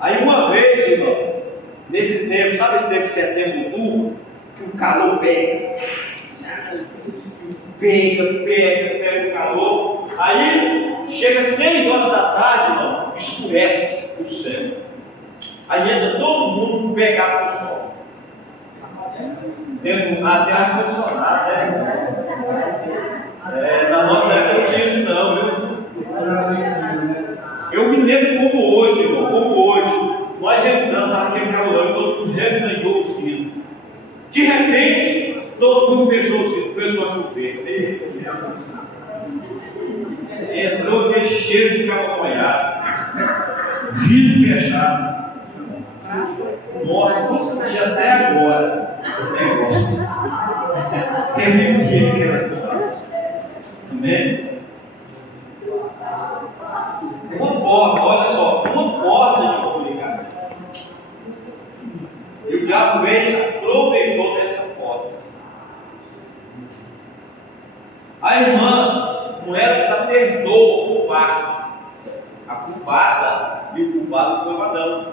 Aí uma vez, irmão, nesse tempo, sabe esse tempo de setembro, que o calor pega o calor. Aí chega 6 horas da tarde, irmão, escurece o céu. Aí entra todo mundo pegado no sol. Dentro até ar-condicionado, né? Na nossa época não tinha isso não, viu? Eu me lembro como hoje, irmão, nós entramos naquele calor, todo mundo reganhou os vidros. De repente, todo mundo fechou os vidros, começou a chover. Entrou aquele cheiro de cabo molhado, vidro fechado. Nossa, eu senti até agora o negócio. Teve que era situação. Amém? Uma porta, olha só, uma porta de comunicação. E o diabo veio e aproveitou dessa porta. A irmã não era para ter dor no parto. A culpada e o culpado foi o Adão.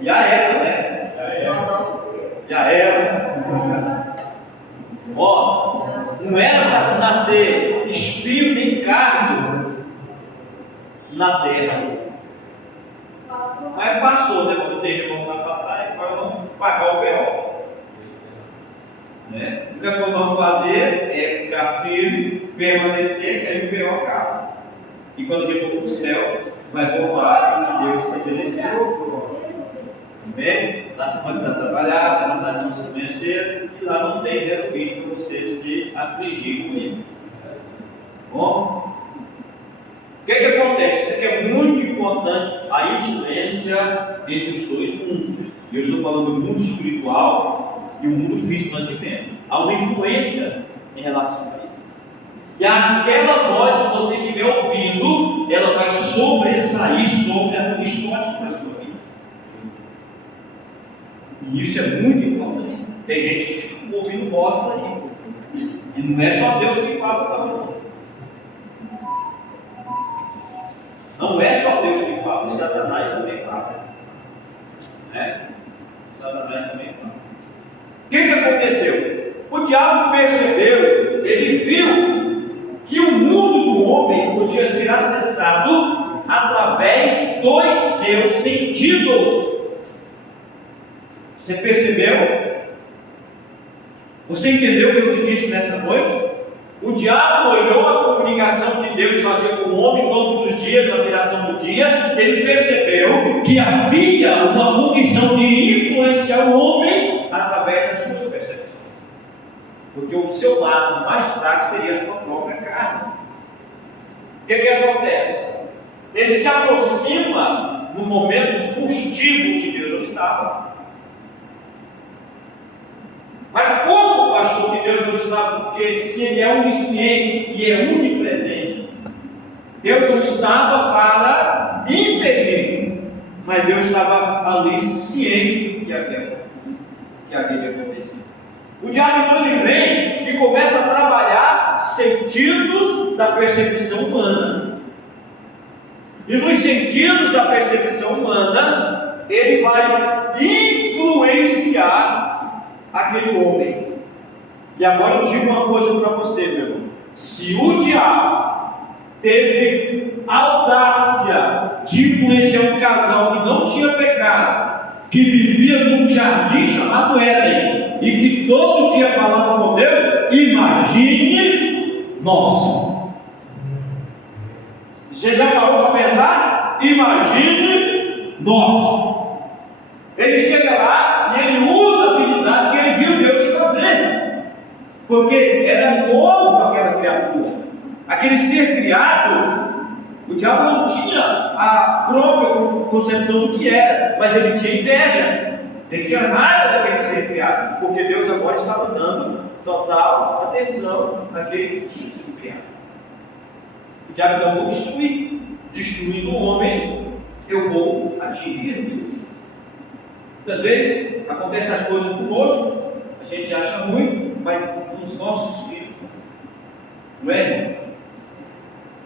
E a Eva, né? E a Eva. Ó, não era para nascer espinho nem carne na terra. Mas passou, né? Quando teve que voltar para trás, agora vamos pagar o B.O. Né? O que nós vamos fazer é ficar firme, permanecer, que aí o B.O. acaba. E quando ele for para o céu, vai voltar e Deus estabeleceu. Amém? Lá você pode estar trabalhado, ela está de não se conhecer, e lá não tem 0,20 para você se afligir com ele. Bom? O que acontece? Isso aqui é muito importante. importante a influência entre os dois mundos. Eu estou falando do mundo espiritual e o mundo físico nós vivemos. Há uma influência em relação a ele. E aquela voz que você estiver ouvindo, ela vai sobressair sobre a tua história, sobre a sua vida. E isso é muito importante. Tem gente que fica ouvindo vozes aí. E não é só Deus que fala, não. Não é só Deus que fala, o Satanás também fala. Satanás também fala. O que aconteceu? O diabo percebeu, ele viu que o mundo do homem podia ser acessado através dos seus sentidos. Você percebeu? Você entendeu o que eu te disse nessa noite? O diabo olhou a comunicação que Deus fazia com o homem todos os dias, na viração do dia, ele percebeu que havia uma condição de influenciar o homem através das suas percepções. Porque o seu lado mais fraco seria a sua própria carne. O que acontece? Ele se aproxima no momento fustivo que Deus não estava. Mas como, pastor, que Deus não estava? Porque se Ele é onisciente e é onipresente, Deus não estava para impedir, mas Deus estava ali ciente do que havia de acontecer. O diabo então ele vem e começa a trabalhar sentidos da percepção humana. E nos sentidos da percepção humana, ele vai influenciar aquele homem. E agora eu digo uma coisa para você, meu irmão. Se o diabo teve audácia de influenciar um casal que não tinha pecado, que vivia num jardim chamado Éden, e que todo dia falava com Deus, imagine nós. Você já parou para pensar? Imagine nós. Ele chega lá e ele usa a habilidade que ele viu Deus fazer, porque era novo aquela criatura, aquele ser criado. O diabo não tinha a própria concepção do que era, mas ele tinha inveja, ele tinha raiva daquele ser criado, porque Deus agora estava dando total atenção àquele que tinha sido criado. O diabo então, vou destruir, destruindo o homem, eu vou atingir Deus. Muitas vezes acontecem as coisas conosco, a gente acha ruim, mas nos nossos filhos não é, irmãos?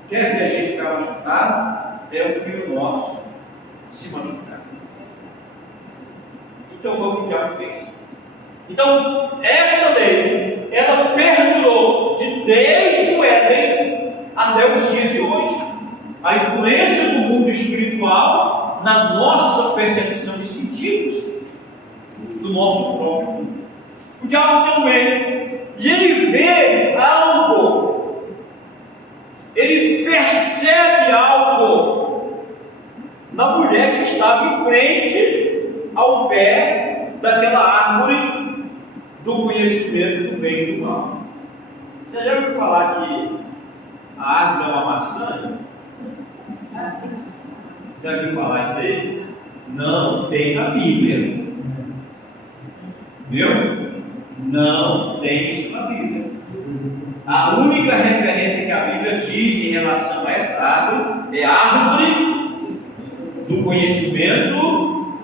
Quer ver a gente ficar machucado? É um filho nosso se machucar. Então foi o que o diabo fez. Então, essa lei, ela perdurou desde o Éden até os dias de hoje. A influência do mundo espiritual na nossa percepção de sentidos do nosso próprio mundo. O diabo também, e ele vê algo, ele percebe algo na mulher que estava em frente ao pé daquela árvore do conhecimento do bem e do mal. Você já ouviu falar que a árvore é uma maçã? Já ouviu falar isso aí? Não tem na Bíblia. Viu? Não tem isso na Bíblia. A única referência que a Bíblia diz em relação a essa árvore é a árvore do conhecimento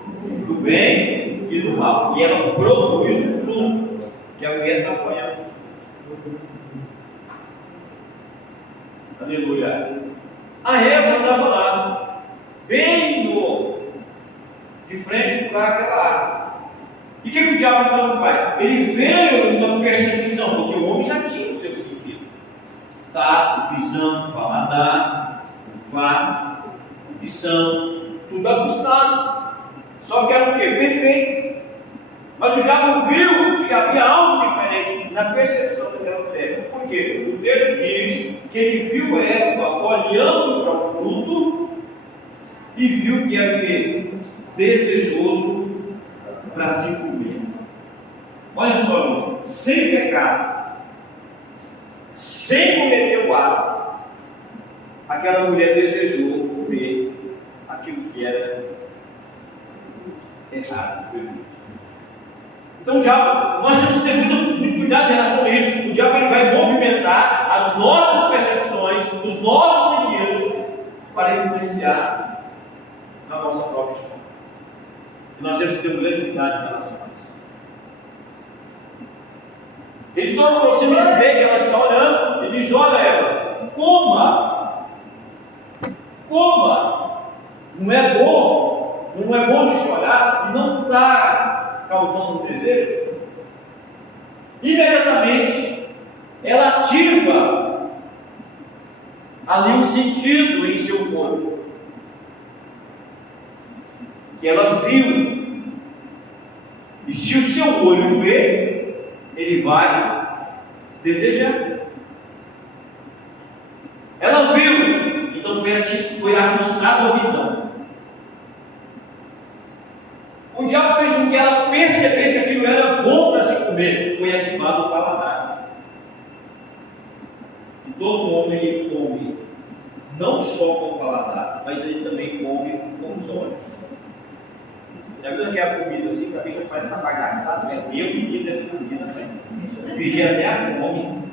do bem e do mal. E ela produz um fruto, que é o que está apanhando. Aleluia. A Eva estava lá, bem de frente para aquela árvore. E o que o diabo então faz? Ele veio uma percepção, porque o homem já tinha os seus sentidos: tato, visão, paladar, olfato, audição, tudo aguçado. Só que era o quê? Perfeito. Mas o diabo viu que havia algo diferente na percepção daquela mulher. Por quê? O texto diz que ele viu Eva olhando para o fruto e viu que era o quê? Desejoso para se comer. Olha só, irmão, sem pecado, sem cometer o ato, aquela mulher desejou comer errado. Então o diabo, nós temos que ter muito cuidado em relação a isso. O diabo ele vai movimentar as nossas percepções, os nossos sentidos, para influenciar na nossa própria história. E nós temos que ter um grande cuidado em relação a isso. Ele toma para você ver que ela está olhando e diz: olha ela, coma, não é bom de se olhar e não está causando um desejo. Imediatamente ela ativa ali um sentido em seu corpo que ela viu, e se o seu olho vê, ele vai desejar. Ela viu, então foi aguçada a visão. O diabo fez com que ela percebesse que aquilo era bom para se comer, foi ativado o paladar. E todo homem ele come, não só com o paladar, mas ele também come com os olhos. Já viu aquela comida assim, que a bicha faz essa bagaçada, né? Eu pedi dessa comida, né? Pedi até a fome.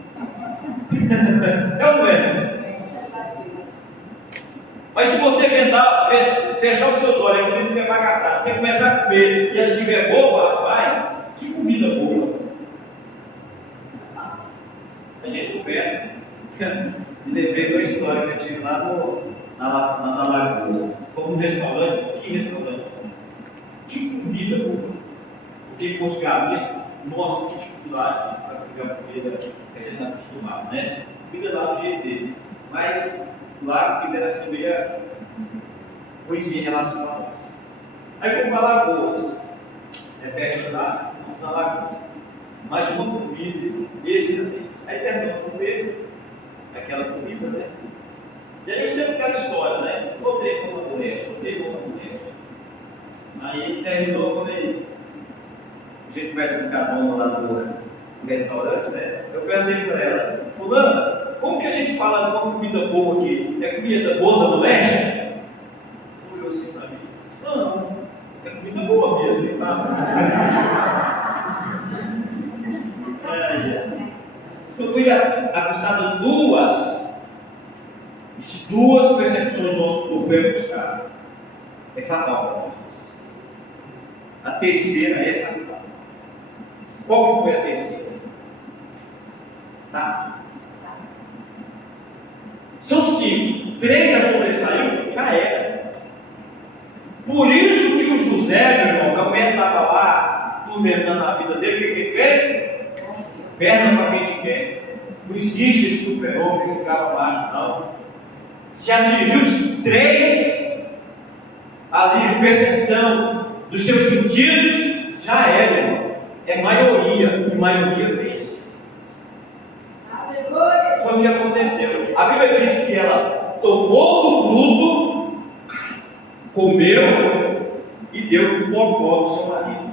É ou não é? Mas se você fechar os seus olhos, a comida estiver bagaçada, você começar a comer e ela estiver boa, rapaz, que comida boa. A gente conversa. Lembrei da história que eu tive lá nas Alagoas. Fomos num restaurante, que restaurante? Que comida boa! Porque em Portugal, nossa, que dificuldade para comer uma comida que a gente não está acostumado, né? Comida lá do jeito deles. Mas lá a comida era assim meio ruimzinha em relação a nós. Aí fomos para Alagoas. Repete lá, vamos para Alagoas. Mais uma comida, excelente. Aí terminamos de comer aquela comida, né? E aí eu sempre aquela história, né? Voltei para uma mulher. Aí terminou, eu falei, a gente conversa com cada uma lá do restaurante, né? Eu perguntei para ela: fulana, como que a gente fala de uma comida boa aqui? É comida boa da moléstia? Ela olhou assim para mim: não, é comida boa mesmo, tá? Eu fui aguçado duas percepções do nosso corpo foi aguçado. É fatal para nós. A terceira é fatal. Qual que foi a terceira? Tá? São 5. 3 já sobressaiu, já era. Por isso que o José, meu irmão, a mulher estava lá, tormentando a vida dele, o que ele fez? Perna para quem te quer. Não existe esse super-homem, esse cara macho, não. Se atingiu os 3 ali, percepção dos seus sentidos, já era, irmão. É maioria, e maioria vence. Foi o que aconteceu. A Bíblia diz que ela tomou do fruto, comeu e deu o popó do seu marido.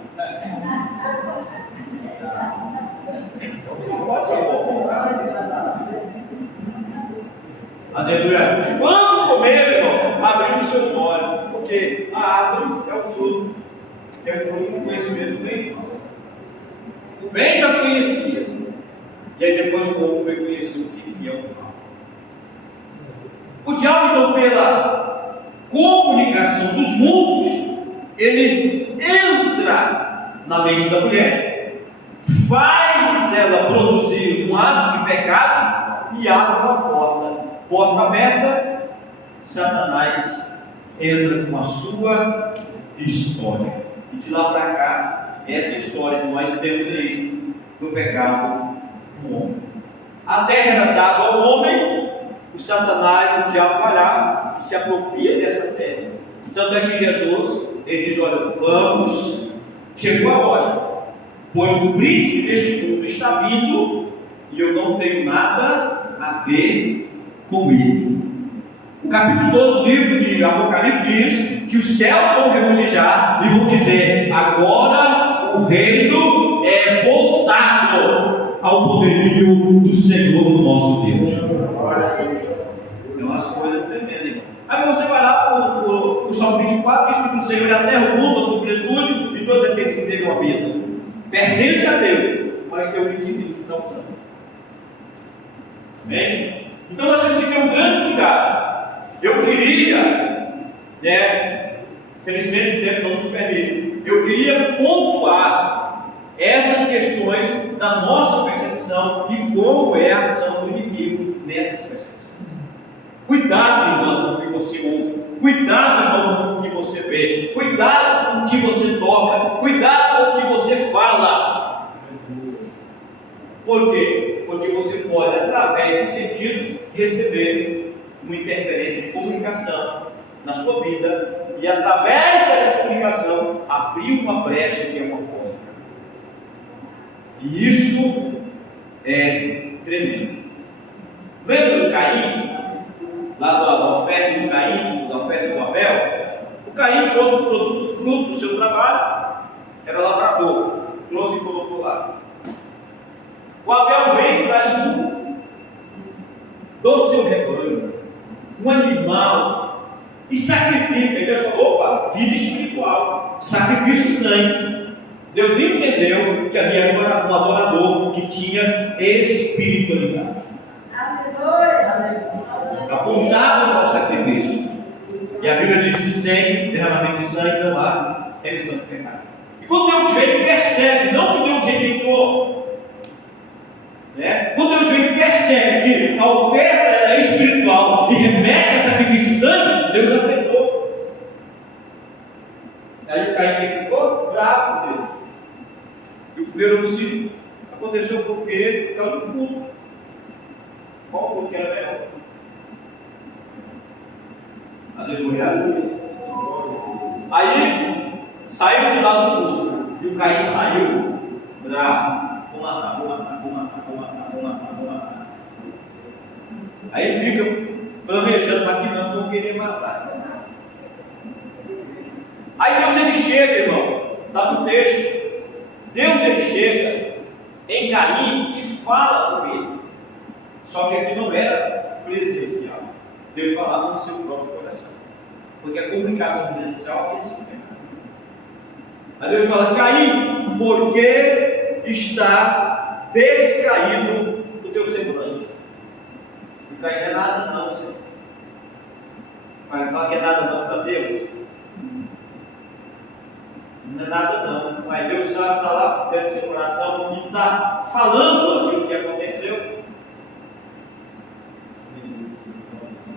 Você não pode ser popó, cara. Aleluia. Quando comer, irmão, abriu os seus olhos, porque a árvore é o fruto do conhecimento do bem. O bem já conhecia, e aí depois o homem foi conhecer o que é o mal. O diabo, então, pela comunicação dos mundos, ele entra na mente da mulher, faz ela produzir um ato de pecado e abre uma porta. Porta aberta, Satanás entra com a sua história. E de lá para cá, essa história que nós temos aí do pecado do homem. A terra era dada ao homem, o Satanás, o diabo vai lá e se apropria dessa terra. Tanto é que Jesus, ele diz: olha, chegou a hora, pois o príncipe deste mundo está vindo e eu não tenho nada a ver com ele. O capítulo 12 do livro de Apocalipse diz que os céus vão regozijar e vão dizer: agora o reino é voltado ao poderio do Senhor, do nosso Deus. É umas coisas tremendas, irmão. Aí você vai lá o Salmo 24 diz que o Senhor é a terra, o mundo, a sua plenitude e todos aqueles que nele habitam. Pertence a Deus, mas tem um indivíduo que está usando. Amém? Então nós temos que ter um grande cuidado. Eu queria, felizmente o tempo não nos permite, eu queria pontuar essas questões da nossa percepção e como é a ação do inimigo nessas percepções. Cuidado, irmão, com o que você ouve. Cuidado, irmão, com o que você vê. Cuidado com o que você toca. Cuidado com o que você fala. Por quê? Porque você pode, através dos sentidos, receber uma interferência de comunicação na sua vida e, através dessa comunicação, abrir uma brecha que é uma porta. E isso é tremendo. Lembra do Caim? Lá da oferta do Caim, da oferta do Abel? O Caim trouxe o produto, o fruto do seu trabalho, era lavrador, trouxe e colocou lá. O Abel vem e traz do seu rebanho, um animal, e sacrifica. E Deus falou: opa, vida espiritual, sacrifício sangue. Deus entendeu que havia um adorador que tinha espiritualidade. Apontava para o sacrifício. E a Bíblia diz que sem derramamento de sangue não há remissão do pecado. E quando Deus veio, ele percebe, não que Deus rejeitou. Quando Deus veio e percebe que a oferta é espiritual e remete a sacrifício de sangue, Deus aceitou. Aí o Caim ficou bravo com Deus. E o primeiro homicídio aconteceu porque caiu no culto. Qual culto que era melhor? Aleluia. Aí saiu de lá do culto. E o Caim saiu bravo. Vou matar. Aí fica planejando, maquinando, não querer matar. Aí Deus ele chega, irmão, está no texto. Deus ele chega em Caim e fala com ele. Só que aqui não era presencial. Deus falava no seu próprio coração. Porque a comunicação presencial é assim. Aí Deus fala: Caim, por que está descaído o teu semblante? O Caim não é nada não, Senhor. Mas fala que é nada não para Deus. Não é nada não. Mas Deus sabe, está lá dentro do seu coração e está falando aquilo que aconteceu.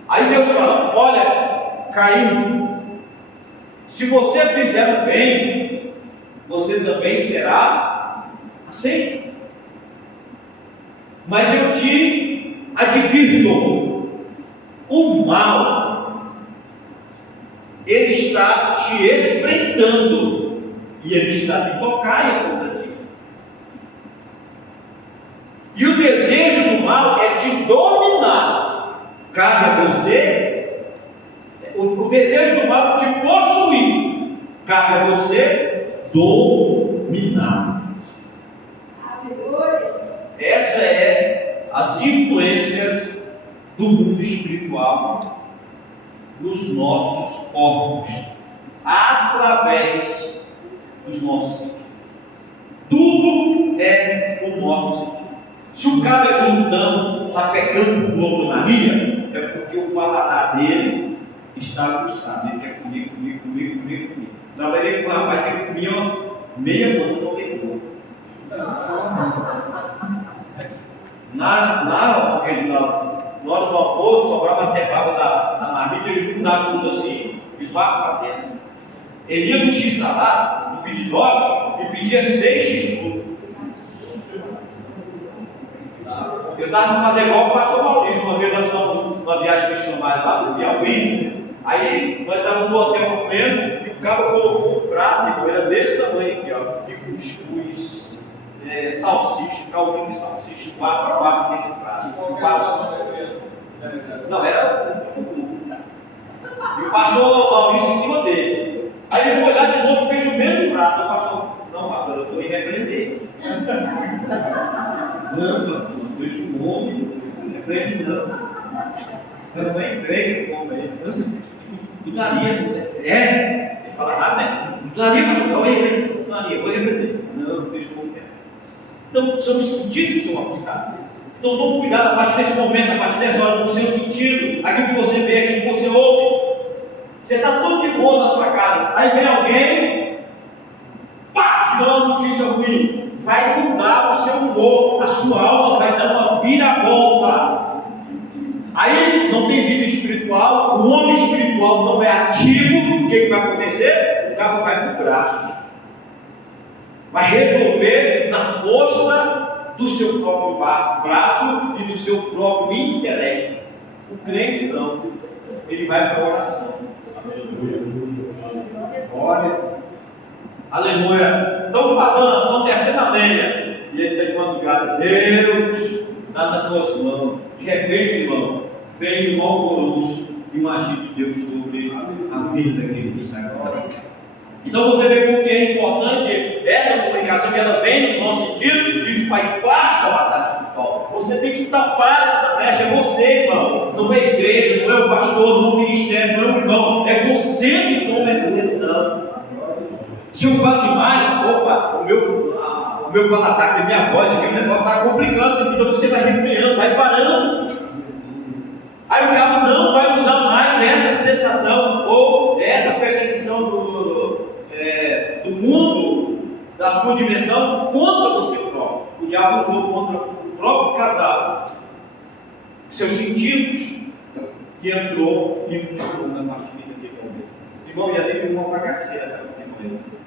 Aí Deus fala: olha, Caim, se você fizer o bem, você também será assim. Mas eu te advirto, o mal, ele está te espreitando e ele está de tocaia contra ti. E o desejo do mal é te dominar. Cabe a você, o desejo do mal te possuir. Cabe a você dominar. Essa é as influências do mundo espiritual nos nossos corpos, através dos nossos sentidos. Tudo é o nosso sentido. Se o cara é glutão, está pecando por glutonaria, é porque o paladar dele está aguçado. Ele quer comer. Trabalhei com um rapaz que comia meia banda do leite. Na hora do almoço, sobrava as rebabas da marmita, ele juntava tudo assim e vá para dentro. Ele ia no X-salada, no pedidório, e pedia 6 X-tudo. Eu estava para fazer igual o pastor Maurício. Uma vez nós fomos numa viagem missionária lá do Piauí. Aí nós estávamos no hotel comendo e o cara colocou um prato, era desse tamanho aqui, ó, e cuscuz, salsicha, caldinho de salsicha, vaca desse prato. Não, era e o pastor Maurício em cima dele. Aí ele foi lá de novo e fez o mesmo prato. O pastor: não, pastor, eu estou me repreendendo. Não, pastor, depois do homem, não repreende não. Eu não entrei no homem aí. O clareia. Ele fala rápido, né? Não clareia, mas calma aí, não clareia, vou repreender. Não, deixa como quer. Então, são os sentidos que são aguçados. Então, tome cuidado a partir desse momento, a partir dessa hora, com o seu sentido, aquilo que você vê, aquilo que você ouve. Você está tudo de boa na sua casa, aí vem alguém, pá, te dá uma notícia ruim, vai mudar o seu humor, a sua alma vai dar uma viravolta. Aí não tem vida espiritual, o homem espiritual não é ativo, o que vai acontecer? O cabo vai pro braço, vai resolver na força do seu próprio braço e do seu próprio intelecto. O crente não, ele vai para a oração. Glória. Aleluia. Estão falando, estão descendo a lenha. E ele está de madrugada. Deus, está nas tuas mãos. De repente, irmão, vem um alvoroço e um agir de Deus sobre a vida daquele que está agora. Então você vê como que é importante essa comunicação, que ela vem nos nossos sentidos, isso faz parte da batalha espiritual. Você tem que tapar essa brecha, é você, irmão. Não é a igreja, não é o pastor, não é o ministério, não é o irmão, é você que toma essa decisão. Se eu falo demais, opa, o meu paladar, a minha voz aqui, o negócio está complicando, então você vai refreando, vai parando. Aí o diabo não vai usar mais essa sensação ou essa percepção do mundo, da sua dimensão, contra você próprio. O diabo usou contra o próprio casal, seus sentidos, e entrou e influenciou na parte daquele momento. Irmão, já teve uma bagaceira naquele momento,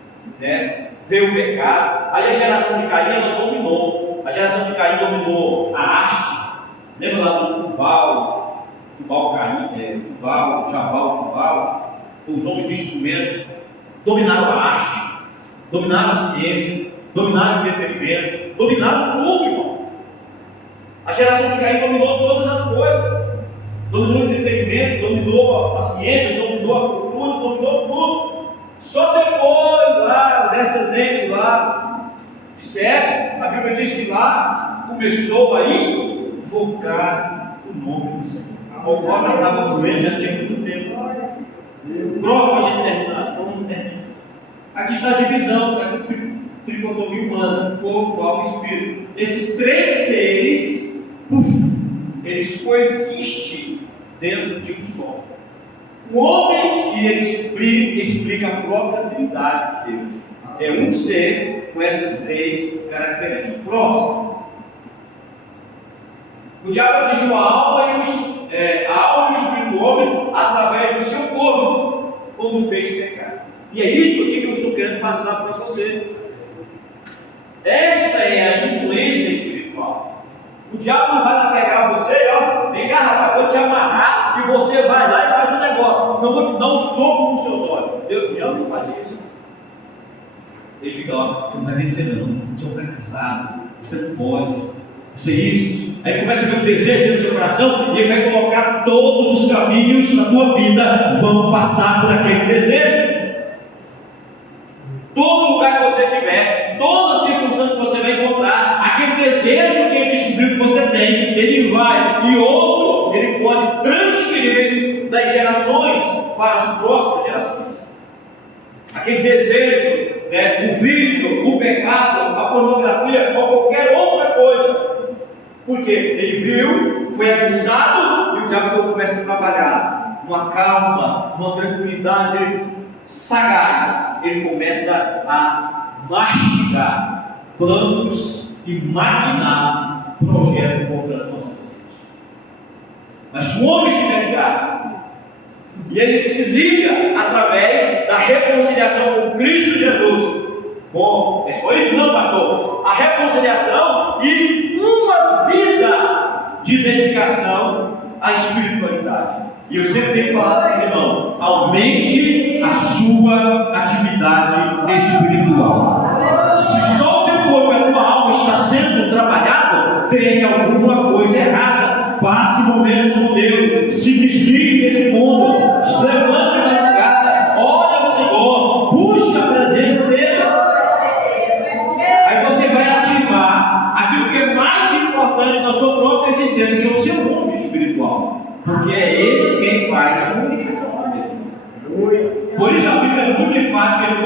né? Veio o pecado, aí a geração de Caim ela dominou. A geração de Caim dominou a arte. Lembra lá do Tubal, Jabal, os homens de instrumento dominaram a arte, dominaram a ciência, dominaram o entretenimento, dominaram tudo, irmão. A geração de Caim dominou todas as coisas, dominou o entretenimento, dominou a ciência, dominou a cultura, dominou tudo. Só depois lá, o descendente lá de Sete, a Bíblia diz que lá começou a invocar o nome do Senhor. O qual já estava doendo, já tinha muito tempo. Próximo a gente terminar, senão não termina. Aqui está a divisão da tricotomia humana, corpo, alma e espírito. Esses três seres, eles coexistem dentro de um só. O homem em si, ele explica a própria trindade de Deus. É um ser com essas três características. Próximo. O diabo atingiu a alma e o espírito do homem através do seu corpo, quando fez pecar. E é isso aqui que eu estou querendo passar para você. Esta é a influência espiritual. O diabo não vai lá pegar você, ó, vem cá, rapaz, vou te amarrar e você vai lá e faz um negócio. Não vou te dar um soco nos seus olhos. O diabo não faz isso. Ele fica lá, você não vai vencer não, você é um fracassado, você não pode, você é isso. Aí começa a ver um desejo dentro do seu coração e ele vai colocar todos os caminhos da tua vida, vão passar por aquele desejo. Todo lugar que você tiver, toda circunstância que você vai encontrar, aquele desejo que ele descobriu que você tem, ele vai, e outro, ele pode transferir das gerações para as próximas gerações. Aquele desejo, né, o vício, o pecado, a pornografia ou qualquer outra coisa. Porque ele viu, foi aguçado e o diabo começa a trabalhar numa calma, numa tranquilidade sagaz. Ele começa a mastigar planos e maquinar projetos contra as nossas vidas. Mas se o homem estiver ligado e ele se liga através da reconciliação com Cristo Jesus. Bom, é só isso não, pastor? A reconciliação e uma vida de dedicação à espiritualidade. E eu sempre tenho falado para os irmãos, aumente a sua atividade espiritual. Se só o teu corpo e a tua alma está sendo trabalhado, tem alguma coisa errada. Passe momentos com Deus, se desligue desse mundo, se levante da madrugada, ore ao Senhor, busque a presença dele. Aí você vai ativar aquilo que é mais importante na sua própria existência, que é o seu mundo espiritual, porque é ele quem faz a comunicação com Deus. Por isso a Bíblia é muito enfática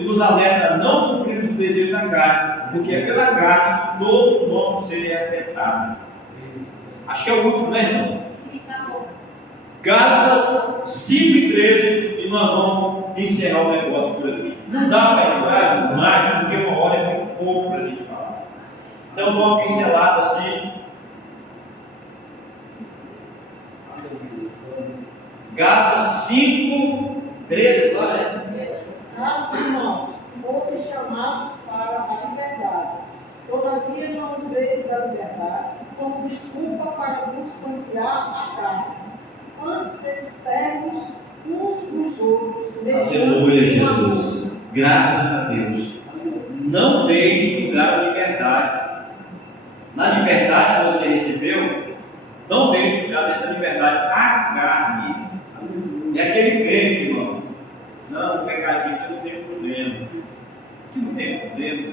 e nos alerta a não cumprir os desejos da carne, porque é pela carne que todo o nosso ser é afetado. Acho que é o último, né, irmão? Gálatas 5:13, e nós vamos encerrar o negócio por aqui. Não dá para entrar mais, porque uma hora é muito pouco para a gente falar. Então, dou uma pincelada assim. Gálatas 5:13, olha. Caros irmãos, fossem chamados para a liberdade. Todavia não useis da liberdade como desculpa para vos confiar a carne. Antes sede servos uns dos outros. Aleluia, Jesus. Graças a Deus. Não deis lugar à liberdade. Na liberdade que você recebeu, não deis lugar nessa liberdade à carne. É aquele crente, irmão. Não, pecadinho aqui não tem problema. Aqui não tem problema.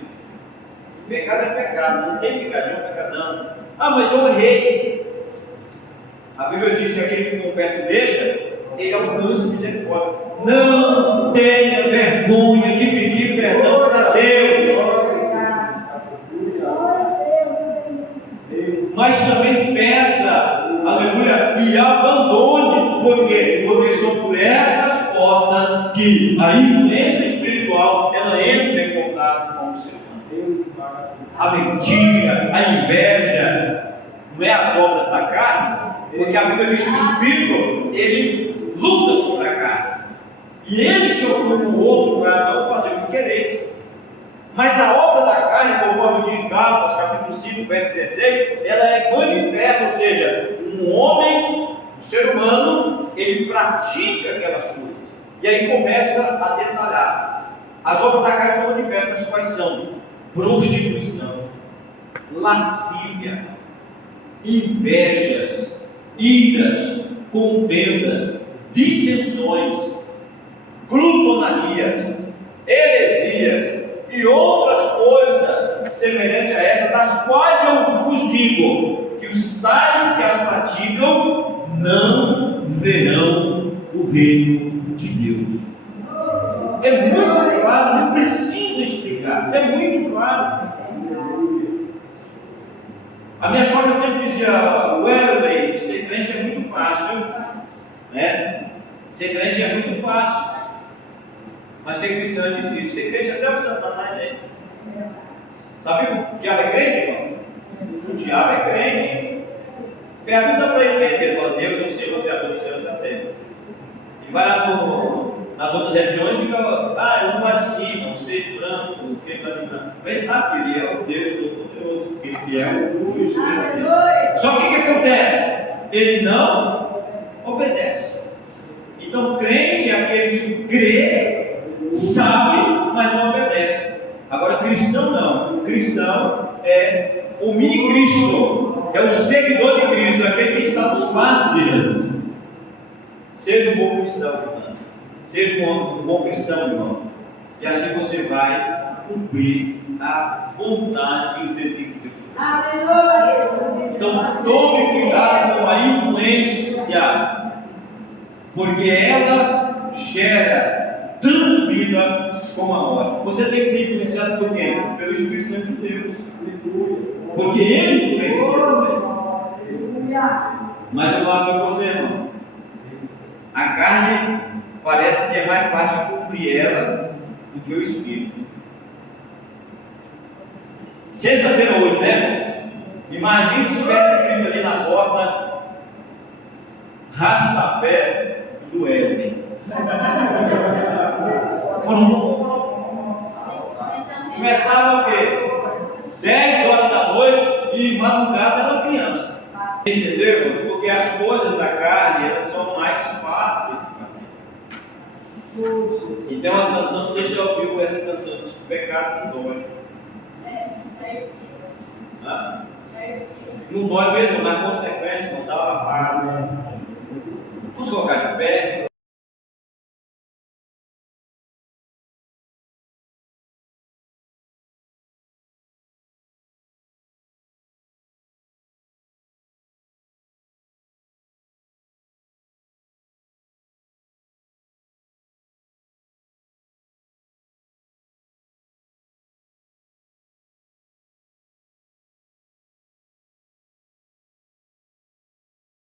Pecado é pecado, não tem pecadinho, é pecadão. Ah, mas eu errei. A Bíblia diz que aquele que confessa e deixa, ele alcança misericórdia. Não tenha vergonha de pedir perdão para Deus. Mas também peça, aleluia, e abandone. Por quê? Porque são por essas portas que a influência espiritual ela entra em contato com o ser humano. A mentira, a inveja, não é as obras da carne, porque a Bíblia diz que o Espírito ele luta contra a carne e ele se opõe com o outro para não fazer o que quereis. Mas a obra da carne, conforme diz Gálatas capítulo 5, verso 16, ela é manifesta, ou seja, um homem, um ser humano, ele pratica aquelas coisas. E aí começa a detalhar. As obras da carne são manifestas quais são? Prostituição, lascívia, invejas, iras, contendas, dissensões, glutonarias, heresias e outras coisas semelhantes a essa, das quais eu vos digo que os tais que as praticam não verão o reino de Deus. É muito claro, não precisa explicar, é muito claro. A minha sogra sempre dizia: Wesley, ser crente é muito fácil, né? Ser crente é muito fácil, mas ser cristão é difícil. Ser crente até o Satanás aí. Sabe que o diabo é crente, irmão? O diabo é crente. Pergunta para ele quem é. Ele fala: Deus é o Senhor, Criador dos céus e da terra. E vai lá nas outras religiões e fica: eu não vou de cima, um ser branco, o que está de branco. Mas sabe que ele é o Deus Todo-Poderoso, que ele é o justo. Só que o que acontece? Ele não obedece. Então, crente é aquele que crê, sabe, mas não obedece. Agora, cristão não. Cristão é o mini-Cristo, é o seguidor de Cristo, é aquele que está nos passos de Jesus. Seja um bom cristão, irmão. Seja um bom cristão, irmão. E assim você vai cumprir a vontade e os desígnios de Deus. Aleluia. Então, tome cuidado com a influência, porque ela gera tanto vida como a morte. Você tem que ser influenciado por quem? Pelo Espírito Santo de Deus. Porque ele influencia também. Mas eu falo para você, irmão, a carne parece que é mais fácil de cumprir ela do que o Espírito. Sexta-feira hoje, né? Imagine se tivesse escrito ali na porta: rastapé do Wesley. Começava o quê? 10 horas da noite e madrugada era uma criança. Entendeu? Porque as coisas da carne elas são mais fáceis de fazer. Então a canção, você já ouviu essa canção dos pecados não dói? Não dói mesmo, na consequência não dá uma parada. Vamos colocar de pé.